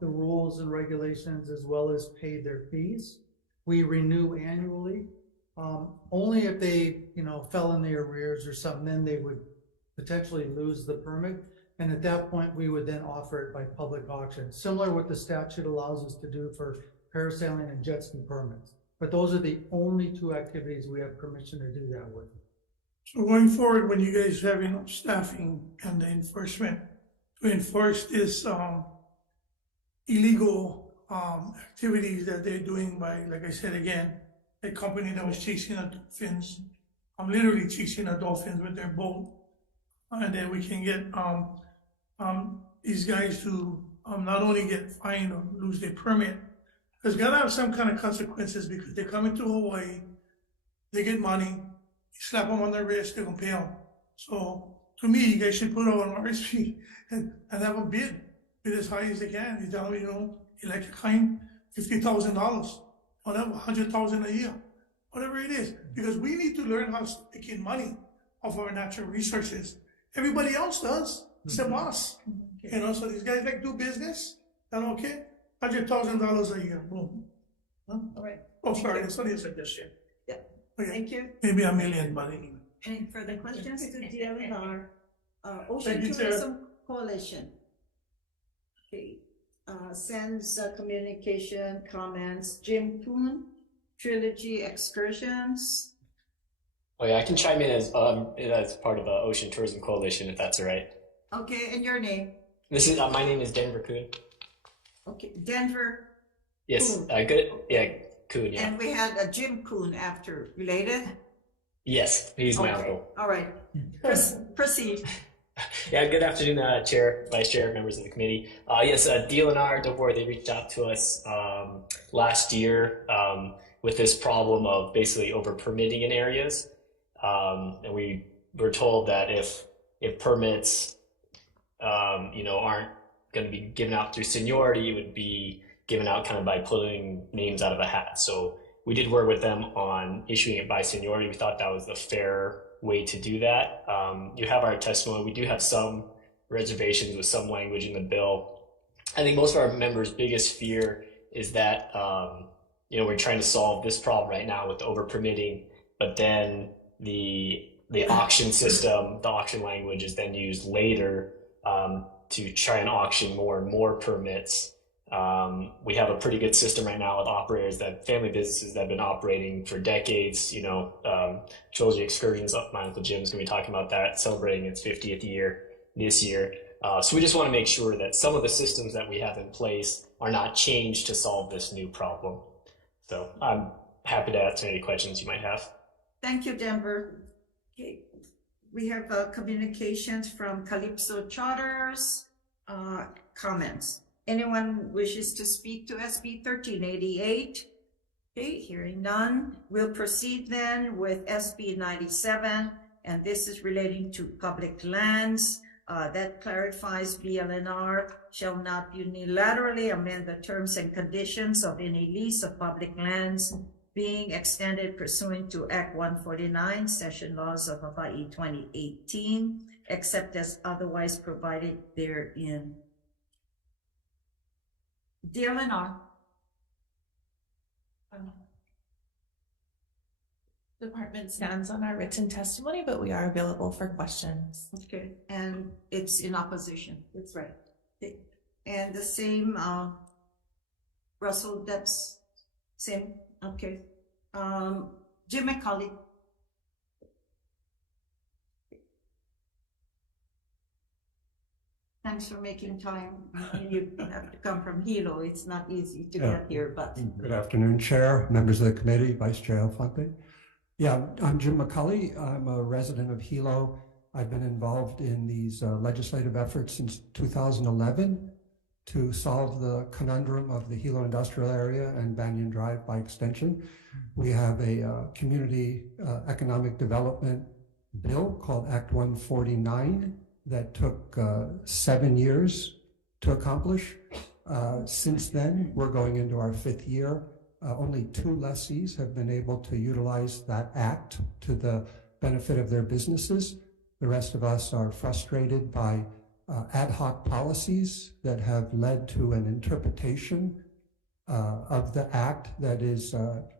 the rules and regulations, as well as paid their fees. We renew annually. Only if they, fell in the arrears or something, then they would potentially lose the permit. And at that point, we would then offer it by public auction, similar to what the statute allows us to do for parasailing and jet ski permits. But those are the only 2 activities we have permission to do that with. So going forward, when you guys have enough staffing and the enforcement to enforce this illegal activities that they're doing by, like I said again, a company that was chasing the dolphins, literally chasing the dolphins with their boat, and then we can get these guys to not only get fined or lose their permit, there's gotta have some kind of consequences because they're coming to Hawaii, they get money, you slap them on their wrist, they're gonna pay them. So to me, you guys should put out an RSP and have a bid as high as they can. You tell them, you like to claim $50,000, whatever, $100,000 a year, whatever it is, because we need to learn how to make in money off our natural resources. Everybody else does, except us. So these guys like do business, and okay, $100,000 a year, boom. Huh? All right. Oh, sorry, that's only a suggestion. Yeah. Okay. Thank you. Maybe $1 million, but anyway. Any further questions to DLNR? Ocean Thank you, Chair. Tourism Coalition. Okay. Sends communication comments. Jim Kuhn, Trilogy Excursions. Oh yeah, I can chime in as part of the Ocean Tourism Coalition if that's all right. Okay, and your name? This is my name is Denver Kuhn. Okay, Denver. Yes, Kuhn. good. Yeah, Kuhn. Yeah. And we had a Jim Kuhn after. Related? Yes, he's my uncle. All right. Proceed. Yeah, good afternoon, Chair, Vice Chair, members of the committee. Yes, DLNR, DEFER, they reached out to us last year with this problem of basically over permitting in areas. And we were told that if permits, aren't going to be given out through seniority, it would be given out kind of by pulling names out of a hat. So we did work with them on issuing it by seniority. We thought that was the fair way to do that. You have our testimony. We do have some reservations with some language in the bill. I think most of our members' biggest fear is that, we're trying to solve this problem right now with over permitting, but then the auction system, the auction language is then used later to try and auction more and more permits. We have a pretty good system right now with operators family businesses that have been operating for decades. Trilogy Excursions, my Uncle Jim's going to be talking about that, celebrating its 50th year this year. So we just want to make sure that some of the systems that we have in place are not changed to solve this new problem. So I'm happy to answer any questions you might have. Thank you, Denver. Okay. We have communications from Calypso Charters, comments. Anyone wishes to speak to SB 1388? Okay, hearing none. We'll proceed then with SB 97, and this is relating to public lands. That clarifies BLNR shall not unilaterally amend the terms and conditions of any lease of public lands being extended pursuant to Act 149, Session Laws of Hawaii 2018, except as otherwise provided therein. DLNR. Department stands on our written testimony, but we are available for questions. Okay, and it's in opposition. That's right. Okay. And the same, Russell, that's same. Okay. Jim McCauley. Thanks for making time. You have to come from Hilo. It's not easy to get here, but. Good afternoon, Chair, members of the committee, Vice Chair Alfonte. Yeah, I'm Jim McCulley. I'm a resident of Hilo. I've been involved in these legislative efforts since 2011 to solve the conundrum of the Hilo industrial area and Banyan Drive by extension. We have a community economic development bill called Act 149 that took 7 years to accomplish. Since then, we're going into our 5th year. Only 2 lessees have been able to utilize that act to the benefit of their businesses. The rest of us are frustrated by ad hoc policies that have led to an interpretation of the act that is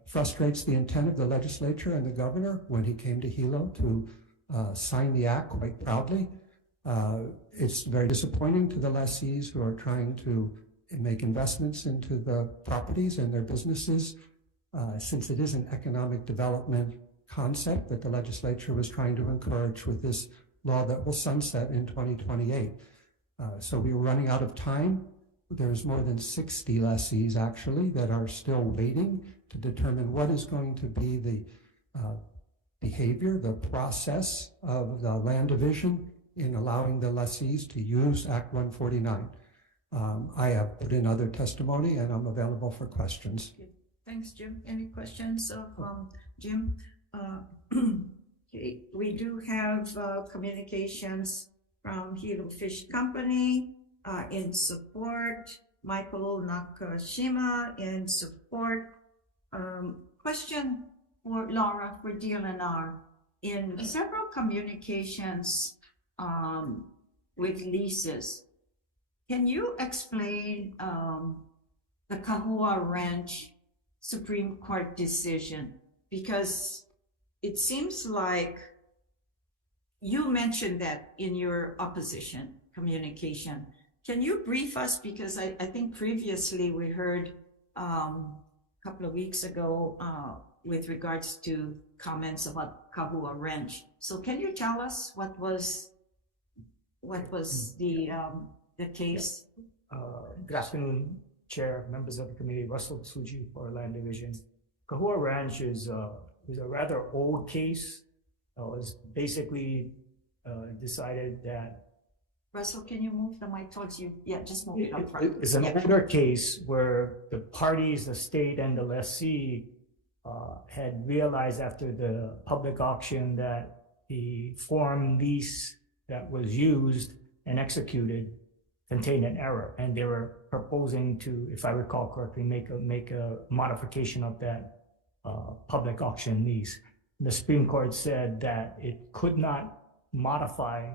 frustrates the intent of the legislature and the governor when he came to Hilo to sign the act quite proudly. It's very disappointing to the lessees who are trying to make investments into the properties and their businesses, since it is an economic development concept that the legislature was trying to encourage with this law that will sunset in 2028. So we were running out of time. There's more than 60 lessees actually that are still waiting to determine what is going to be the behavior, the process of the land division in allowing the lessees to use Act 149. I have put in other testimony and I'm available for questions. Thanks, Jim. Any questions of Jim? Okay. We do have communications from Hilo Fish Company in support, Michael Nakashima in support. Question for Laura for DLNR. In several communications with leases, can you explain the Kahua Ranch Supreme Court decision? Because it seems like you mentioned that in your opposition communication. Can you brief us? Because I think previously we heard a couple of weeks ago with regards to comments about Kahua Ranch. So can you tell us what was the case? Good afternoon, Chair, members of the committee. Russell Tsuji for Land Division. Kahua Ranch is a rather old case. It was basically decided that. Russell, can you move the mic towards you? Yeah, just move it up front. It's an older case where the parties, the state and the lessee, had realized after the public auction that the form lease that was used and executed contained an error, and they were proposing to, if I recall correctly, make a modification of that public auction lease. The Supreme Court said that it could not modify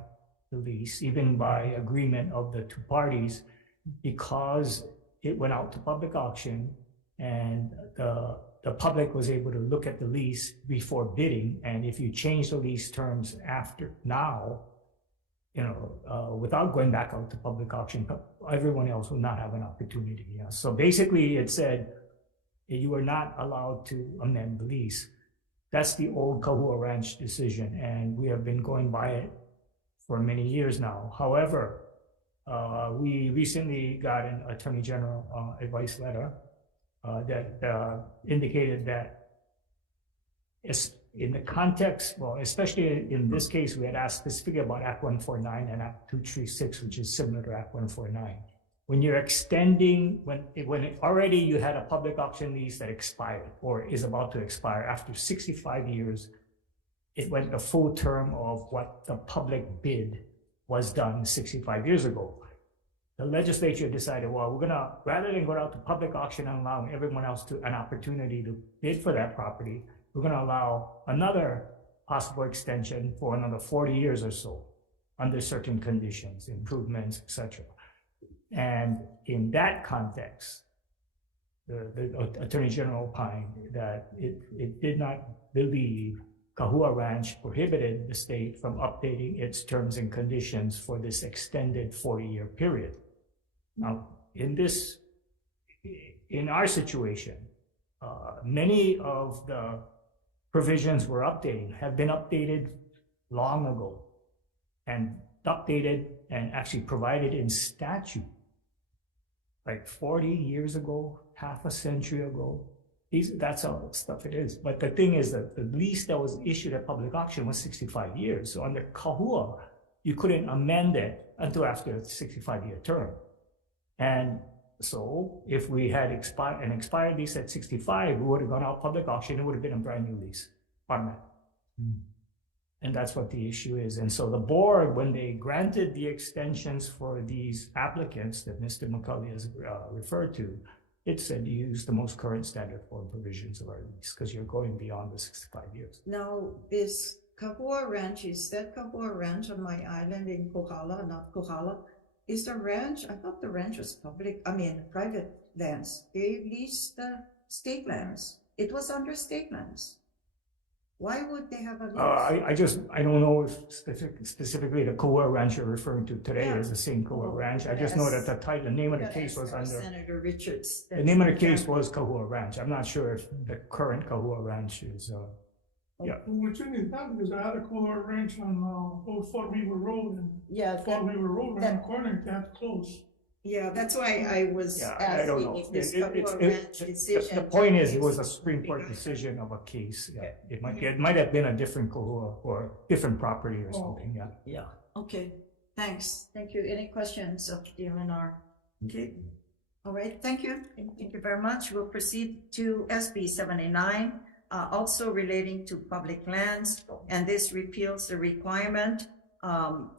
the lease, even by agreement of the two parties, because it went out to public auction, and the public was able to look at the lease before bidding. And if you change the lease terms after now, without going back out to public auction, everyone else will not have an opportunity. Yeah. So basically it said you are not allowed to amend the lease. That's the old Kahua Ranch decision, and we have been going by it for many years now. However, we recently got an Attorney General advice letter that indicated that in the context, well, especially in this case, we had asked specifically about Act 149 and Act 236, which is similar to Act 149. When you're extending, when already you had a public auction lease that expired or is about to expire after 65 years, it went the full term of what the public bid was done 65 years ago. The legislature decided, well, we're gonna, rather than go out to public auction and allowing everyone else an opportunity to bid for that property, we're gonna allow another possible extension for another 40 years or so under certain conditions, improvements, etc. And in that context, the Attorney General opined that it did not believe Kahua Ranch prohibited the state from updating its terms and conditions for this extended 40-year period. Now, in our situation, many of the provisions we're updating have been updated long ago and updated and actually provided in statute like 40 years ago, half a century ago. That's how stuff it is. But the thing is that the lease that was issued at public auction was 65 years. So under Kahua, you couldn't amend it until after the 65-year term. And so if we had an expired lease at 65, we would have gone out public auction, it would have been a brand new lease. And that's what the issue is. And so the board, when they granted the extensions for these applicants that Mr. McCulley has referred to, it said use the most current standard form provisions of our lease because you're going beyond the 65 years. Now, is Kahua Ranch, is that Kahua Ranch on my island in Kohala, not Kohala? Is the ranch, I thought the ranch was private lands. They leased the state lands. It was under state lands. Why would they have a lease? I don't know if specifically the Kahua Ranch you're referring to today is the same Kahua Ranch. I just know that the name of the case was under Senator Richards. The name of the case was Kahua Ranch. I'm not sure if the current Kahua Ranch is Yeah. Which is not because I had a Colorado Ranch on Old Fall River Road, and Yeah, Fall River Road around the that- corner, they have to close. Yeah, that's why I was Yeah, I don't asking know. if this It's- Colorado Ranch the decision. point is, it was a is- Supreme Court decision of a case. Yeah. It might have been a different Kahua or different property or something. Yeah. Yeah, okay, thanks. Thank you. Any questions of DLNR? Okay, all right, thank you. Thank you very much. We'll proceed to SB 79, also relating to public lands, and this repeals the requirement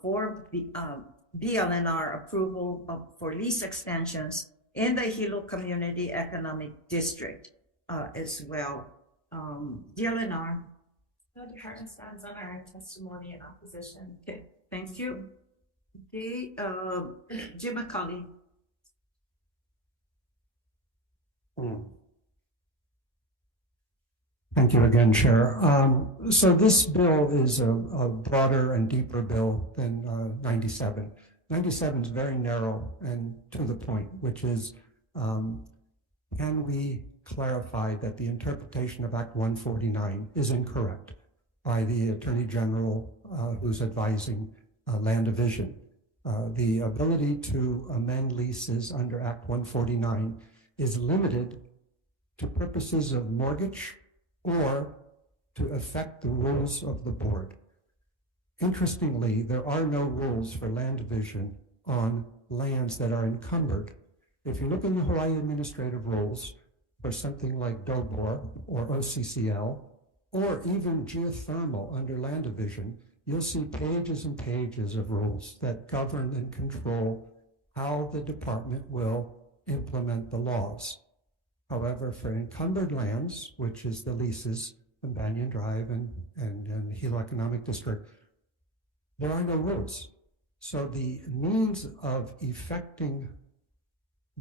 for the DLNR approval for lease extensions in the Hilo Community Economic District as well. DLNR. The department stands on our testimony in opposition. Okay, thank you. Okay, Jim McCauley. Thank you again, Chair. So this bill is a broader and deeper bill than 97. 97 is very narrow and to the point, which is, can we clarify that the interpretation of Act 149 is incorrect by the Attorney General who's advising land division? The ability to amend leases under Act 149 is limited to purposes of mortgage or to affect the rules of the board. Interestingly, there are no rules for land division on lands that are encumbered. If you look in the Hawaii administrative rules for something like DOBOR or OCCL, or even geothermal under land division, you'll see pages and pages of rules that govern and control how the department will implement the laws. However, for encumbered lands, which is the leases in Banyan Drive and Hilo Economic District, there are no rules. So the means of effecting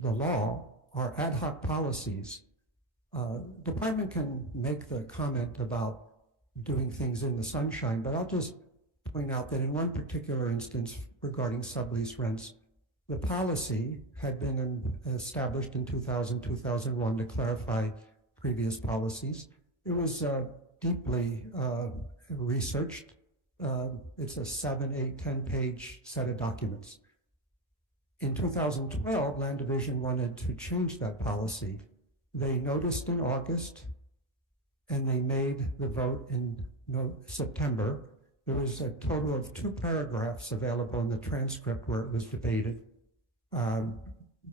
the law are ad hoc policies. Department can make the comment about doing things in the sunshine, but I'll just point out that in one particular instance regarding sublease rents, the policy had been established in 2000, 2001 to clarify previous policies. It was deeply researched. It's a 7, 8, 10-page set of documents. In 2012, Land Division wanted to change that policy. They noticed in August, and they made the vote in September. There was a total of 2 paragraphs available in the transcript where it was debated.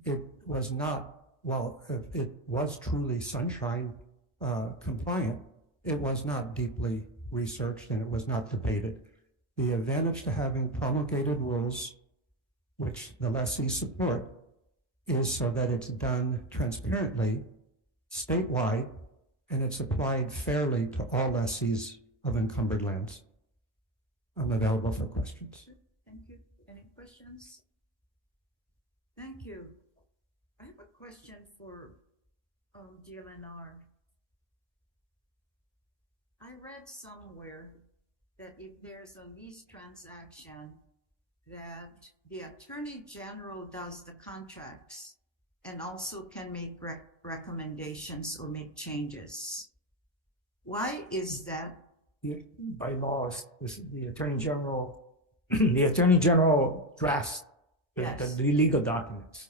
It was not, while it was truly sunshine compliant, it was not deeply researched and it was not debated. The advantage to having promulgated rules, which the lessees support, is so that it's done transparently, statewide, and it's applied fairly to all lessees of encumbered lands. I'm available for questions. Thank you. Any questions? Thank you. I have a question for DLNR. I read somewhere that if there's a lease transaction, that the Attorney General does the contracts and also can make recommendations or make changes. Why is that? By laws, the Attorney General, the Attorney General drafts the legal documents.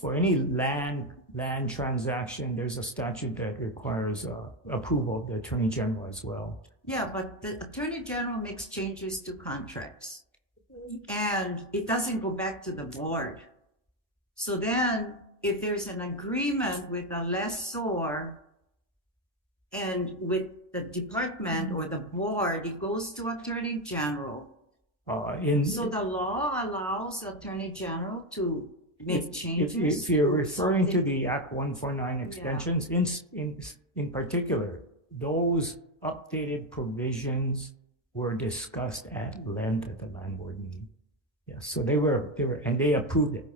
For any land transaction, there's a statute that requires approval of the Attorney General as well. Yeah, but the Attorney General makes changes to contracts and it doesn't go back to the board. So then if there's an agreement with a lessor and with the department or the board, it goes to Attorney General. So the law allows the Attorney General to make changes. If you're referring to the Act 149 extensions, in particular, those updated provisions were discussed at length at the land board meeting. Yes, so they were, and they approved it.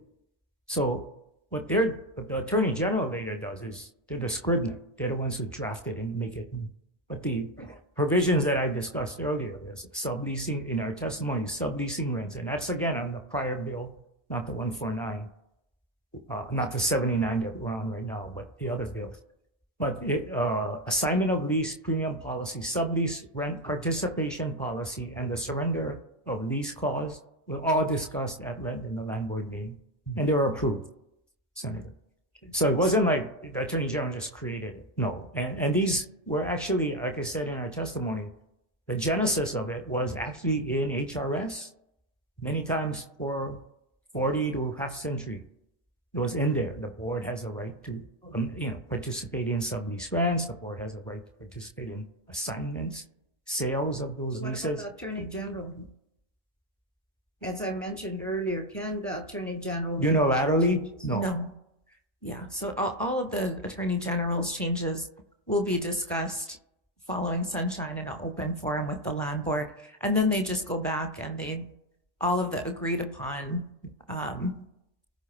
So what the Attorney General later does is they're the scrivener. They're the ones who draft it and make it. But the provisions that I discussed earlier, there's subleasing in our testimony, subleasing rents, and that's again on the prior bill, not the 149, not the 79 that we're on right now, but the other bill. But assignment of lease premium policy, sublease rent participation policy, and the surrender of lease clause were all discussed at length in the land board meeting, and they were approved, Senator. So it wasn't like the Attorney General just created it. No, and these were actually, like I said in our testimony, the genesis of it was actually in HRS. Many times for 40 to half century, it was in there. The board has a right to participate in sublease rents. The board has a right to participate in assignments, sales of those What leases. about the Attorney General? As I mentioned earlier, can the Attorney General? Unilaterally? No. No. Yeah, so all of the Attorney General's changes will be discussed following sunshine in an open forum with the land board. And then they just go back and all of the agreed upon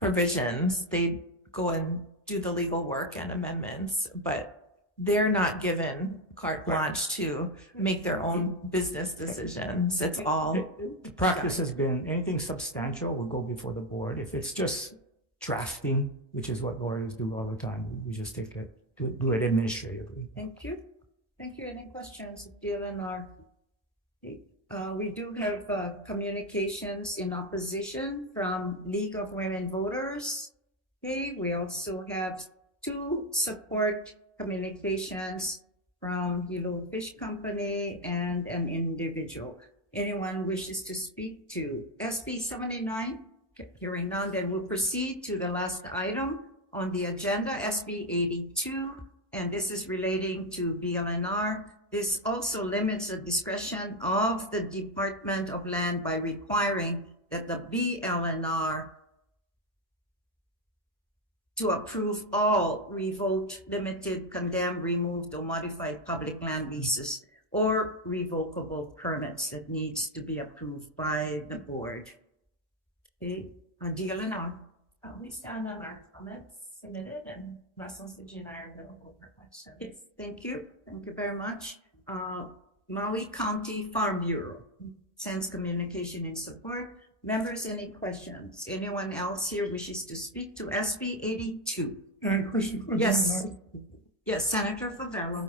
provisions, they go and do the legal work and amendments, but they're not given carte blanche to make their own business decisions. It's all. The practice has been anything substantial will go before the board. If it's just drafting, which is what lawyers do all the time, we just take it, do it administratively. Thank you. Thank you. Any questions, DLNR? We do have communications in opposition from League of Women Voters. Okay, we also have 2 support communications from Hilo Fish Company and an individual. Anyone wishes to speak to SB 79? Hearing none, then we'll proceed to the last item on the agenda, SB 82, and this is relating to BLNR. This also limits the discretion of the Department of Land by requiring that the BLNR to approve all revoked, limited, condemned, removed, or modified public land leases or revocable permits that needs to be approved by the board. Okay, DLNR. We stand on our comments submitted, and Russell, Suji, and I are available for questions. Yes, thank you. Thank you very much. Maui County Farm Bureau sends communication in support. Members, any questions? Anyone else here wishes to speak to SB 82? Question for Yes. Yes, Senator Favela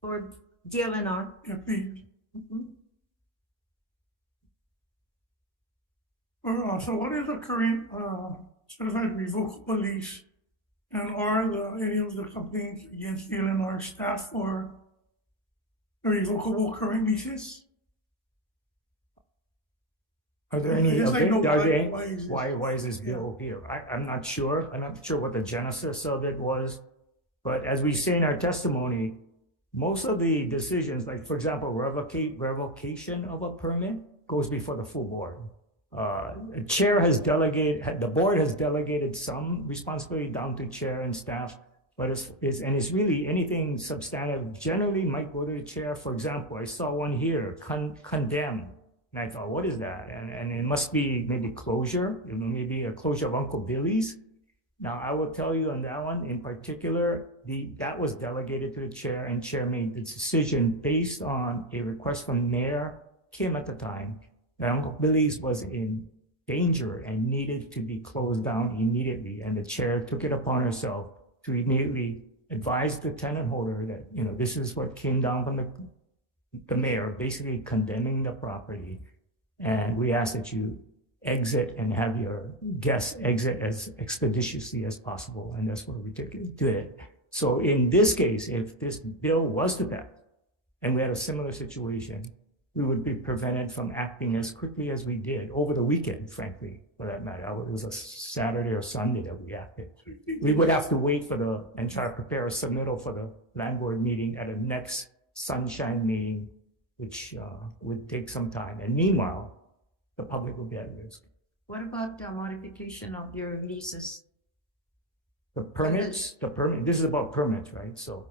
for DLNR. Yeah, please. So what is the current certified revocable lease, and are any of the complaints against DLNR staff for the revocable current leases? Are there any? Why is this Yeah. bill here? I'm not sure. I'm not sure what the genesis of it was, but as we say in our testimony, most of the decisions, like for example, revocation of a permit, goes before the full board. The board has delegated some responsibility down to chair and staff, but it's really anything substantive generally might go to the chair. For example, I saw one here, condemn. And I thought, what is that? And it must be maybe closure, maybe a closure of Uncle Billy's. Now, I will tell you on that one in particular, that was delegated to the chair, and chair made the decision based on a request from Mayor Kim at the time that Uncle Billy's was in danger and needed to be closed down immediately. And the chair took it upon herself to immediately advise the tenant holder that, this is what came down from the mayor, basically condemning the property. And we ask that you exit and have your guests exit as expeditiously as possible. And that's what we did it. So in this case, if this bill was to pass and we had a similar situation, we would be prevented from acting as quickly as we did over the weekend, frankly, for that matter. It was a Saturday or Sunday that we acted. We would have to wait and try to prepare a submittal for the land board meeting at a next sunshine meeting, which would take some time. And meanwhile, the public will be at risk. What about the modification of your leases? The permit, this is about permits, right? So,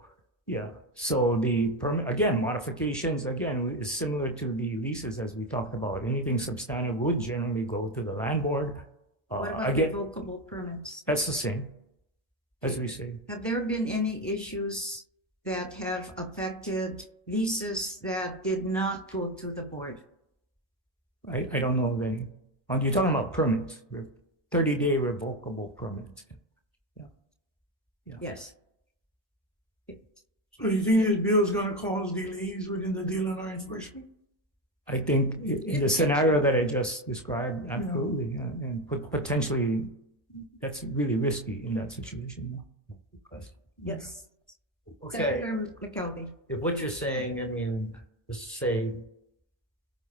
yeah. So the permit, again, modifications, again, is similar to the leases as we talked about. Anything substantive would generally go to the land board. What about revocable permits? That's the same, as we say. Have there been any issues that have affected leases that did not go to the board? I don't know of any. You're talking about permits, 30-day revocable permits. Yeah. Yes. So you think this bill is gonna cause delays within the DLNR enforcement? I think in the scenario that I just described, absolutely, and potentially that's really risky in that situation. Yes. Okay, Senator McKelvey. if what you're saying, I mean, just say,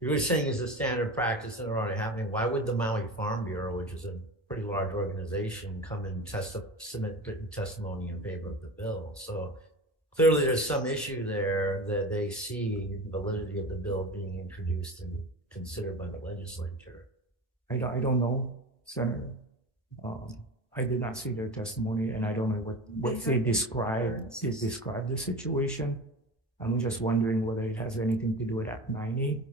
you're saying is a standard practice and are already happening, why would the Maui Farm Bureau, which is a pretty large organization, come and submit written testimony in favor of the bill? So clearly there's some issue there that they see the validity of the bill being introduced and considered by the legislature. I don't know, Senator. I did not see their testimony, and I don't know what they describe. They describe the situation. I'm just wondering whether it has anything to do with Act 90,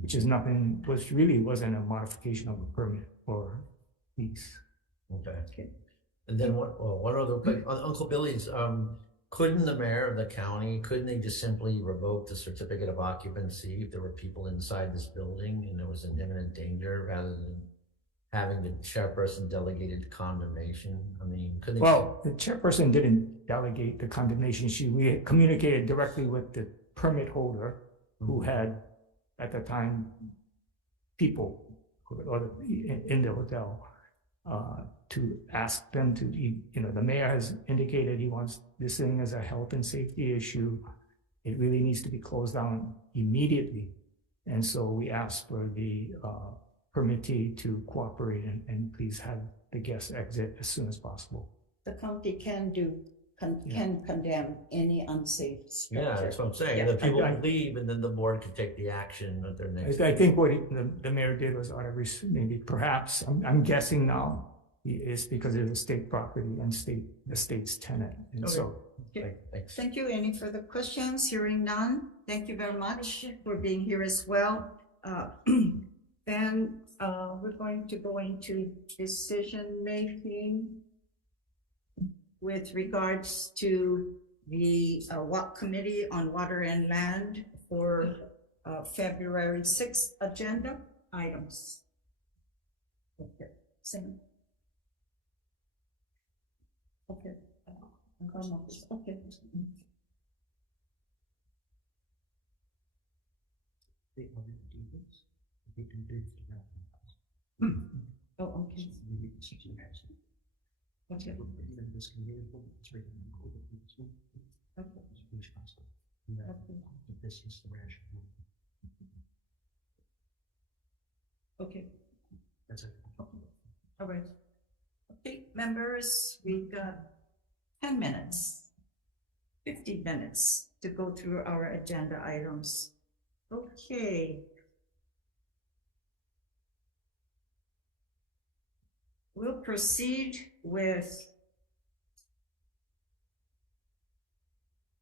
which is nothing, which really wasn't a modification of a permit or lease. Okay. And then one other quick, Uncle Billy's, couldn't the mayor of the county, couldn't they just simply revoke the certificate of occupancy if there were people inside this building and there was an imminent danger, rather than having the chairperson delegated condemnation? I mean, couldn't they? Well, the chairperson didn't delegate the condemnation. We communicated directly with the permit holder, who had, at the time, people in the hotel, to ask them to, the mayor has indicated he wants this thing as a health and safety issue. It really needs to be closed down immediately. And so we asked for the permittee to cooperate and please have the guests exit as soon as possible. The county can condemn any unsafe structure. Yeah, that's what I'm saying. Yeah. The people leave, and then the board can take the action at their next. I think what the mayor did was maybe perhaps, I'm guessing now, is because it was state property and the state's tenant. And Okay. so, Thanks. Thank you. Any further questions? Hearing none. Thank you very much for being here as well. Then we're going to go into decision making with regards to the WAC Committee on Water and Land for February 6th agenda items. Okay. Same. Okay. Okay. Oh, okay. Okay. Okay. That's it. All right. Okay, members, we've got 10 minutes, 15 minutes to go through our agenda items. Okay. We'll proceed with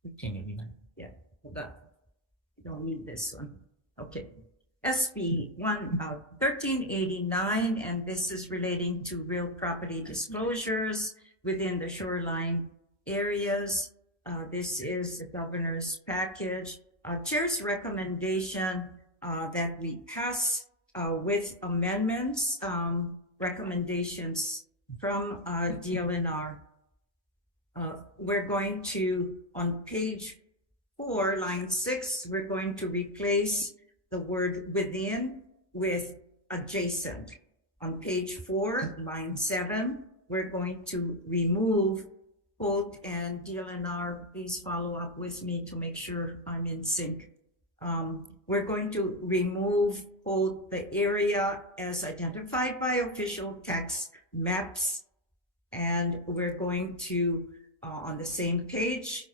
1589. Yeah, hold on. You don't need this one. Okay. SB 1389, and this is relating to real property disclosures within the shoreline areas. This is the governor's package. Chair's recommendation that we pass with amendments, recommendations from DLNR. We're going to, on page 4, line 6, we're going to replace the word within with adjacent. On page 4, line 7, we're going to remove quote, and DLNR, please follow up with me to make sure I'm in sync. We're going to remove quote, the area as identified by official tax maps, and we're going to, on the same page,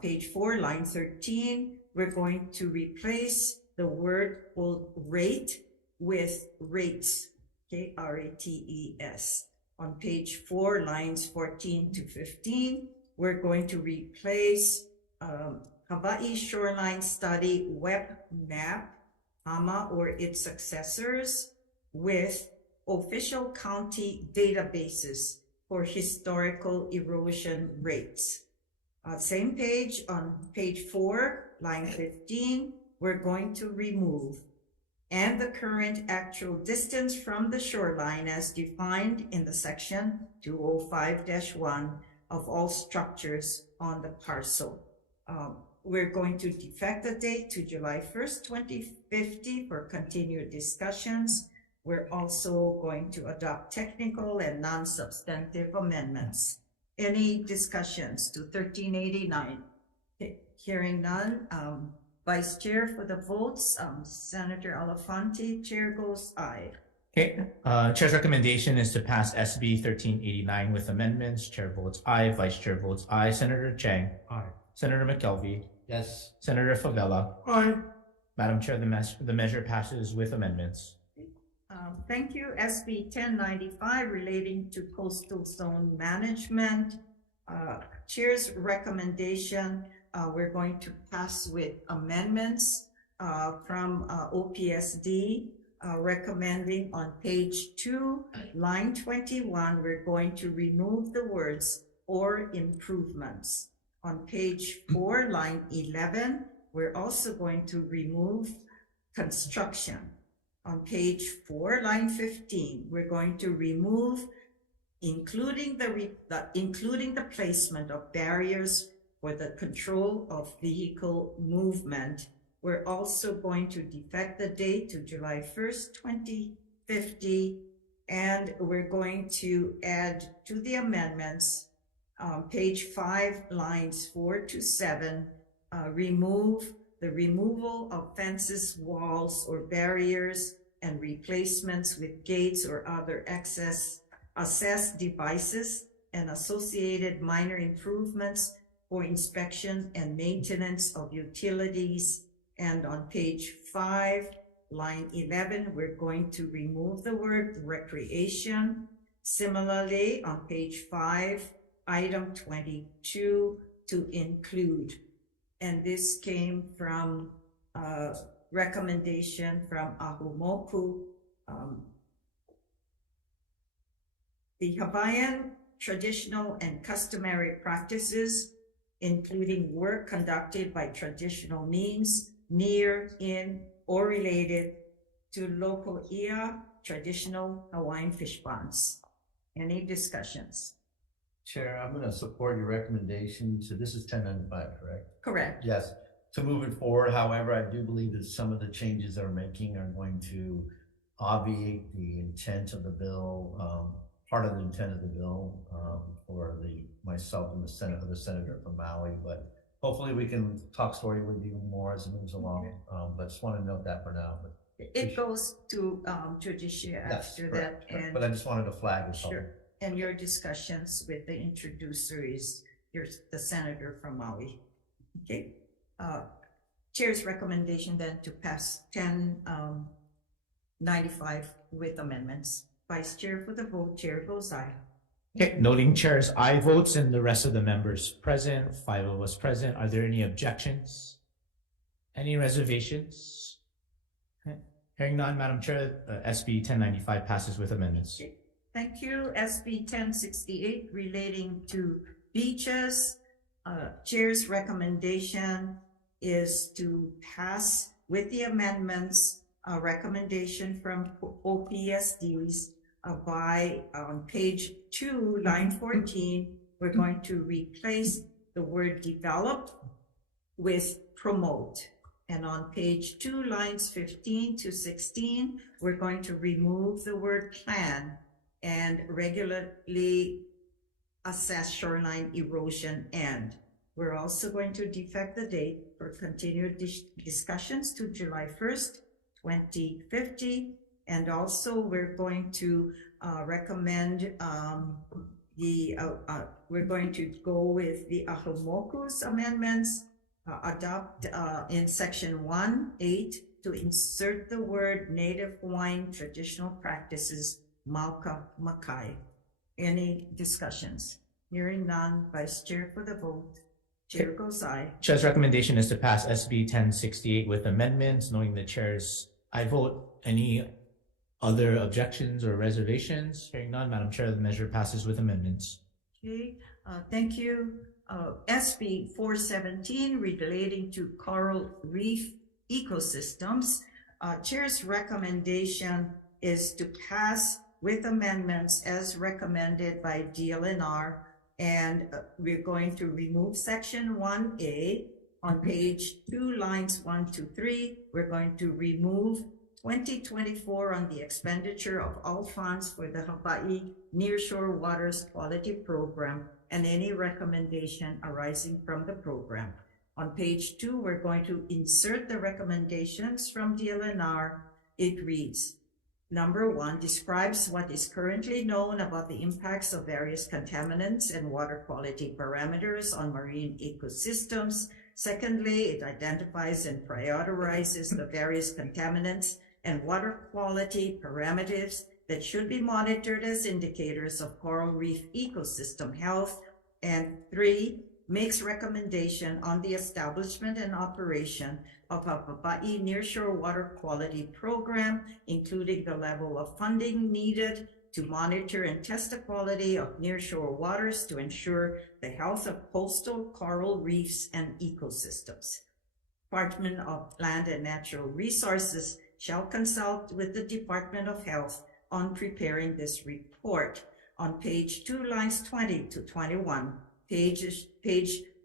page 4, line 13, we're going to replace the word quote, rate with rates, okay, R-A-T-E-S. On page 4, lines 14 to 15, we're going to replace Hawai'i Shoreline Study Web Map, or its successors, with official county databases for historical erosion rates. Same page, on page 4, line 15, we're going to remove and the current actual distance from the shoreline as defined in the section 205-1 of all structures on the parcel. We're going to defect the date to July 1st, 2050 for continued discussions. We're also going to adopt technical and non-substantive amendments. Any discussions to 1389? Hearing none. Vice Chair for the votes, Senator Elefante. Chair goes aye. Okay, Chair's recommendation is to pass SB 1389 with amendments. Chair votes aye. Vice Chair votes aye. Senator Chang. Aye. Senator McKelvey. Yes. Senator Favela. Aye. Madam Chair, the measure passes with amendments. Thank you. SB 1095 relating to coastal zone management. Chair's recommendation, we're going to pass with amendments from OPSD, recommending on page 2, line 21, we're going to remove the words or improvements. On page 4, line 11, we're also going to remove construction. On page 4, line 15, we're going to remove including the placement of barriers for the control of vehicle movement. We're also going to defect the date to July 1st, 2050, and we're going to add to the amendments, page 5, lines 4 to 7, remove the removal of fences, walls, or barriers, and replacements with gates or other assessed devices and associated minor improvements for inspection and maintenance of utilities. And on page 5, line 11, we're going to remove the word recreation. Similarly, on page 5, item 22, to include. And this came from recommendation from Ahumoku. The Hawaiian traditional and customary practices, including work conducted by traditional means, near, in, or related to local ia, traditional Hawaiian fish ponds. Any discussions? Chair, I'm going to support your recommendation. So this is 1095, correct? Correct. Yes. To move it forward, however, I do believe that some of the changes they're making are going to obviate the intent of the bill, part of the intent of the bill for myself and the senator from Maui. But hopefully we can talk story with you more as it moves along. But just want to note that for now. But it goes to Judicia after that. Correct. And but I just wanted to flag it. Sure. And your discussions with the introducer is the senator from Maui. Okay. Chair's recommendation then to pass 1095 with amendments. Vice Chair for the vote, Chair goes aye. Okay, noting Chair's aye votes and the rest of the members present, 5 of us present. Are there any objections? Any reservations? Okay. Hearing none, Madam Chair, SB 1095 passes with amendments. Okay. Thank you. SB 1068 relating to beaches. Chair's recommendation is to pass with the amendments a recommendation from OPSDs by on page 2, line 14, we're going to replace the word develop with promote. And on page 2, lines 15 to 16, we're going to remove the word plan and regularly assess shoreline erosion and. We're also going to defect the date for continued discussions to July 1st, 2050. And also we're going to recommend we're going to go with the Ahumoku's amendments, adopt in section 1(8) to insert the word Native Hawaiian traditional practices, Mauka Makai. Any discussions? Hearing none, Vice Chair for the vote. Chair goes aye. Chair's recommendation is to pass SB 1068 with amendments, knowing the Chair's aye vote. Any other objections or reservations? Hearing none, Madam Chair, the measure passes with amendments. Okay, thank you. SB 417 relating to coral reef ecosystems. Chair's recommendation is to pass with amendments as recommended by DLNR, and we're going to remove section 1(a) On page 2, lines 1 to 3, we're going to remove 2024 on the expenditure of all funds for the Hawai'i Nearshore Waters Quality Program and any recommendation arising from the program. On page 2, we're going to insert the recommendations from DLNR. It reads, number 1 describes what is currently known about the impacts of various contaminants and water quality parameters on marine ecosystems. Secondly, it identifies and prioritizes the various contaminants and water quality parameters that should be monitored as indicators of coral reef ecosystem health. And 3, makes recommendation on the establishment and operation of a Hawai'i Nearshore Water Quality Program, including the level of funding needed to monitor and test the quality of nearshore waters to ensure the health of coastal coral reefs and ecosystems. Department of Land and Natural Resources shall consult with the Department of Health on preparing this report. On page 2, lines 20 to 21, page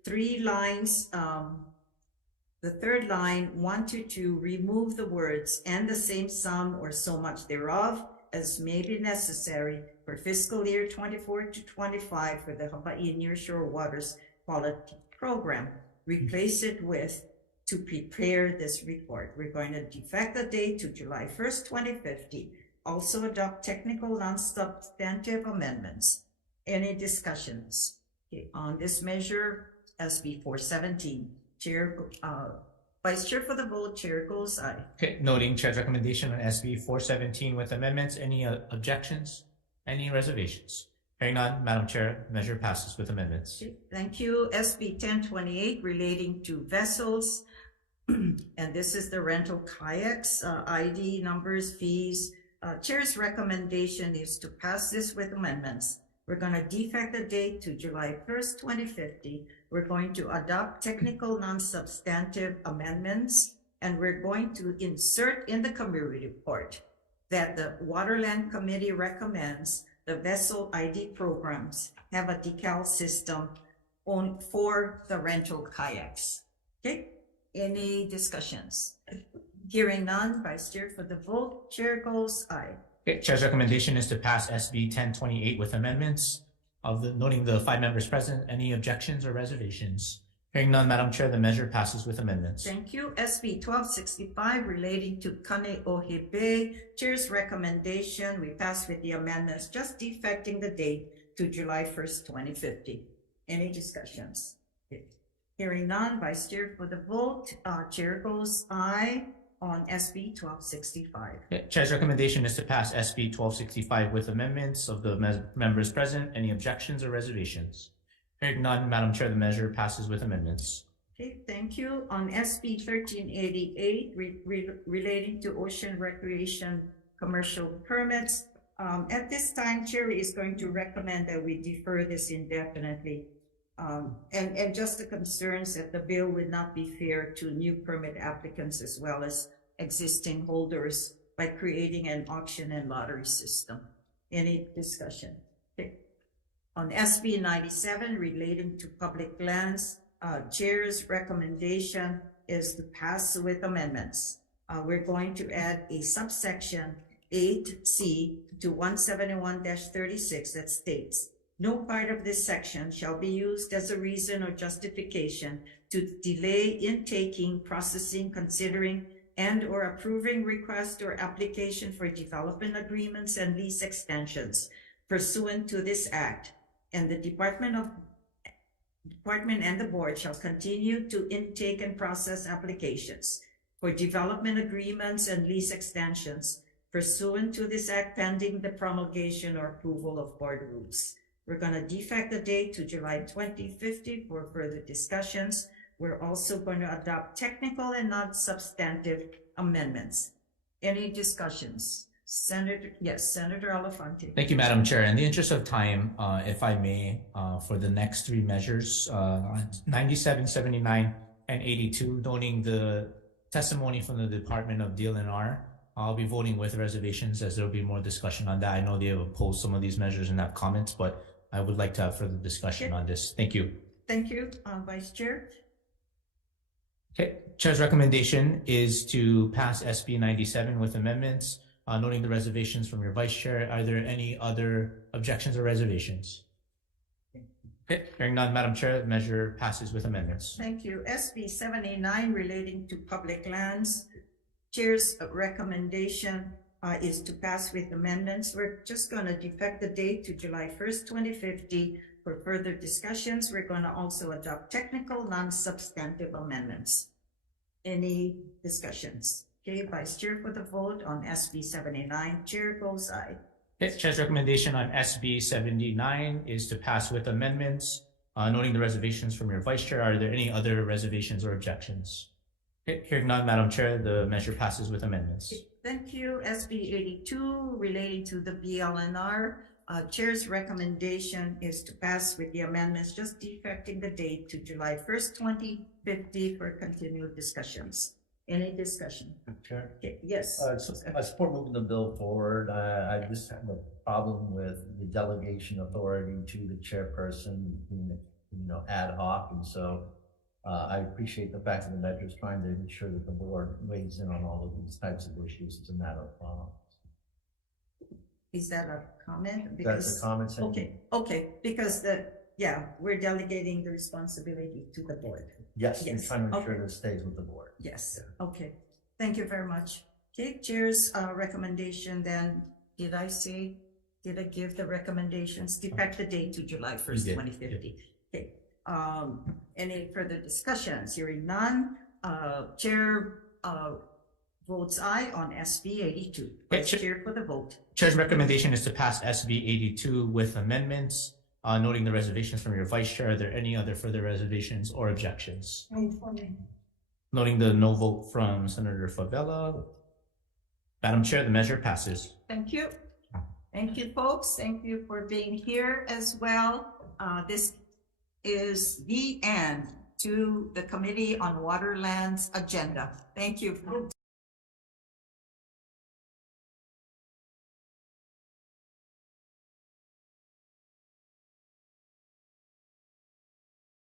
3, lines, the third line, 1 to 2, remove the words "and the same sum or so much thereof as may be necessary for fiscal year 24 to 25 for the Hawai'i Nearshore Waters Quality Program." Replace it with "to prepare this report." We're going to defect the date to July 1st, 2050. Also adopt technical non-substantive amendments. Any discussions? Okay, on this measure, SB 417. Vice Chair for the vote, Chair goes aye. Okay, noting Chair's recommendation on SB 417 with amendments. Any objections? Any reservations? Hearing none, Madam Chair, measure passes with amendments. Okay, thank you. SB 1028 relating to vessels. And this is the rental kayaks, ID numbers, fees. Chair's recommendation is to pass this with amendments. We're going to defect the date to July 1st, 2050. We're going to adopt technical non-substantive amendments, and we're going to insert in the committee report that the Waterland Committee recommends the vessel ID programs have a decal system for the rental kayaks. Okay, any discussions? Hearing none, Vice Chair for the vote, Chair goes aye. Okay, Chair's recommendation is to pass SB 1028 with amendments. Noting the 5 members present, any objections or reservations? Hearing none, Madam Chair, the measure passes with amendments. Thank you. SB 1265 relating to Kaneohe Bay. Chair's recommendation, we pass with the amendments, just defecting the date to July 1st, 2050. Any discussions? Hearing none, Vice Chair for the vote, Chair goes aye on SB 1265. Okay, Chair's recommendation is to pass SB 1265 with amendments of the members present. Any objections or reservations? Hearing none, Madam Chair, the measure passes with amendments. Okay, thank you. On SB 1388 relating to ocean recreation commercial permits, at this time, Chair is going to recommend that we defer this indefinitely. And just the concerns that the bill would not be fair to new permit applicants as well as existing holders by creating an auction and lottery system. Any discussion? Okay. On SB 97 relating to public lands, Chair's recommendation is to pass with amendments. We're going to add a subsection 8C to 171-36 that states, "No part of this section shall be used as a reason or justification to delay intaking, processing, considering, and or approving request or application for development agreements and lease extensions pursuant to this act, and the Department and the board shall continue to intake and process applications for development agreements and lease extensions pursuant to this act pending the promulgation or approval of board rules." We're going to defect the date to July 2050 for further discussions. We're also going to adopt technical and non-substantive amendments. Any discussions? Senator Elefante. Thank you, Madam Chair. In the interest of time, if I may, for the next 3 measures, 97, 79, and 82, noting the testimony from the Department of DLNR, I'll be voting with reservations as there'll be more discussion on that. I know they have opposed some of these measures and have comments, but I would like to have further discussion on this. Thank you. Thank you, Vice Chair. Okay, Chair's recommendation is to pass SB 97 with amendments, noting the reservations from your Vice Chair. Are there any other objections or reservations? Okay, hearing none, Madam Chair, the measure passes with amendments. Thank you. SB 79 relating to public lands. Chair's recommendation is to pass with amendments. We're just going to defect the date to July 1st, 2050. For further discussions, we're going to also adopt technical, non-substantive amendments. Any discussions? Okay, Vice Chair for the vote on SB 79. Chair goes aye. Okay, Chair's recommendation on SB 79 is to pass with amendments, noting the reservations from your Vice Chair. Are there any other reservations or objections? Okay, hearing none, Madam Chair, the measure passes with amendments. Thank you. SB 82 relating to the BLNR. Chair's recommendation is to pass with the amendments, just defecting the date to July 1st, 2050 for continued discussions. Any discussion? Chair? Okay, yes. I support moving the bill forward. I just have a problem with the delegation authority to the chairperson being, ad hoc. And so I appreciate the fact that the measure is trying to ensure that the board weighs in on all of these types of issues. It's a matter of Is that a comment? That's a comment. Okay, because we're delegating the responsibility to the board. Yes, we're trying to ensure that it stays with the board. Yes, okay. Thank you very much. Okay, Chair's recommendation then, did I give the recommendations? Defect the date to July 1st, 2050. Okay, any further discussions? Hearing none, Chair votes aye on SB 82. Vice Chair for the vote. Chair's recommendation is to pass SB 82 with amendments, noting the reservations from your Vice Chair. Are there any other further reservations or objections? Noting the no vote from Senator Favela. Madam Chair, the measure passes. Thank you. Thank you, folks. Thank you for being here as well. This is the end to the Committee on Waterlands agenda. Thank you.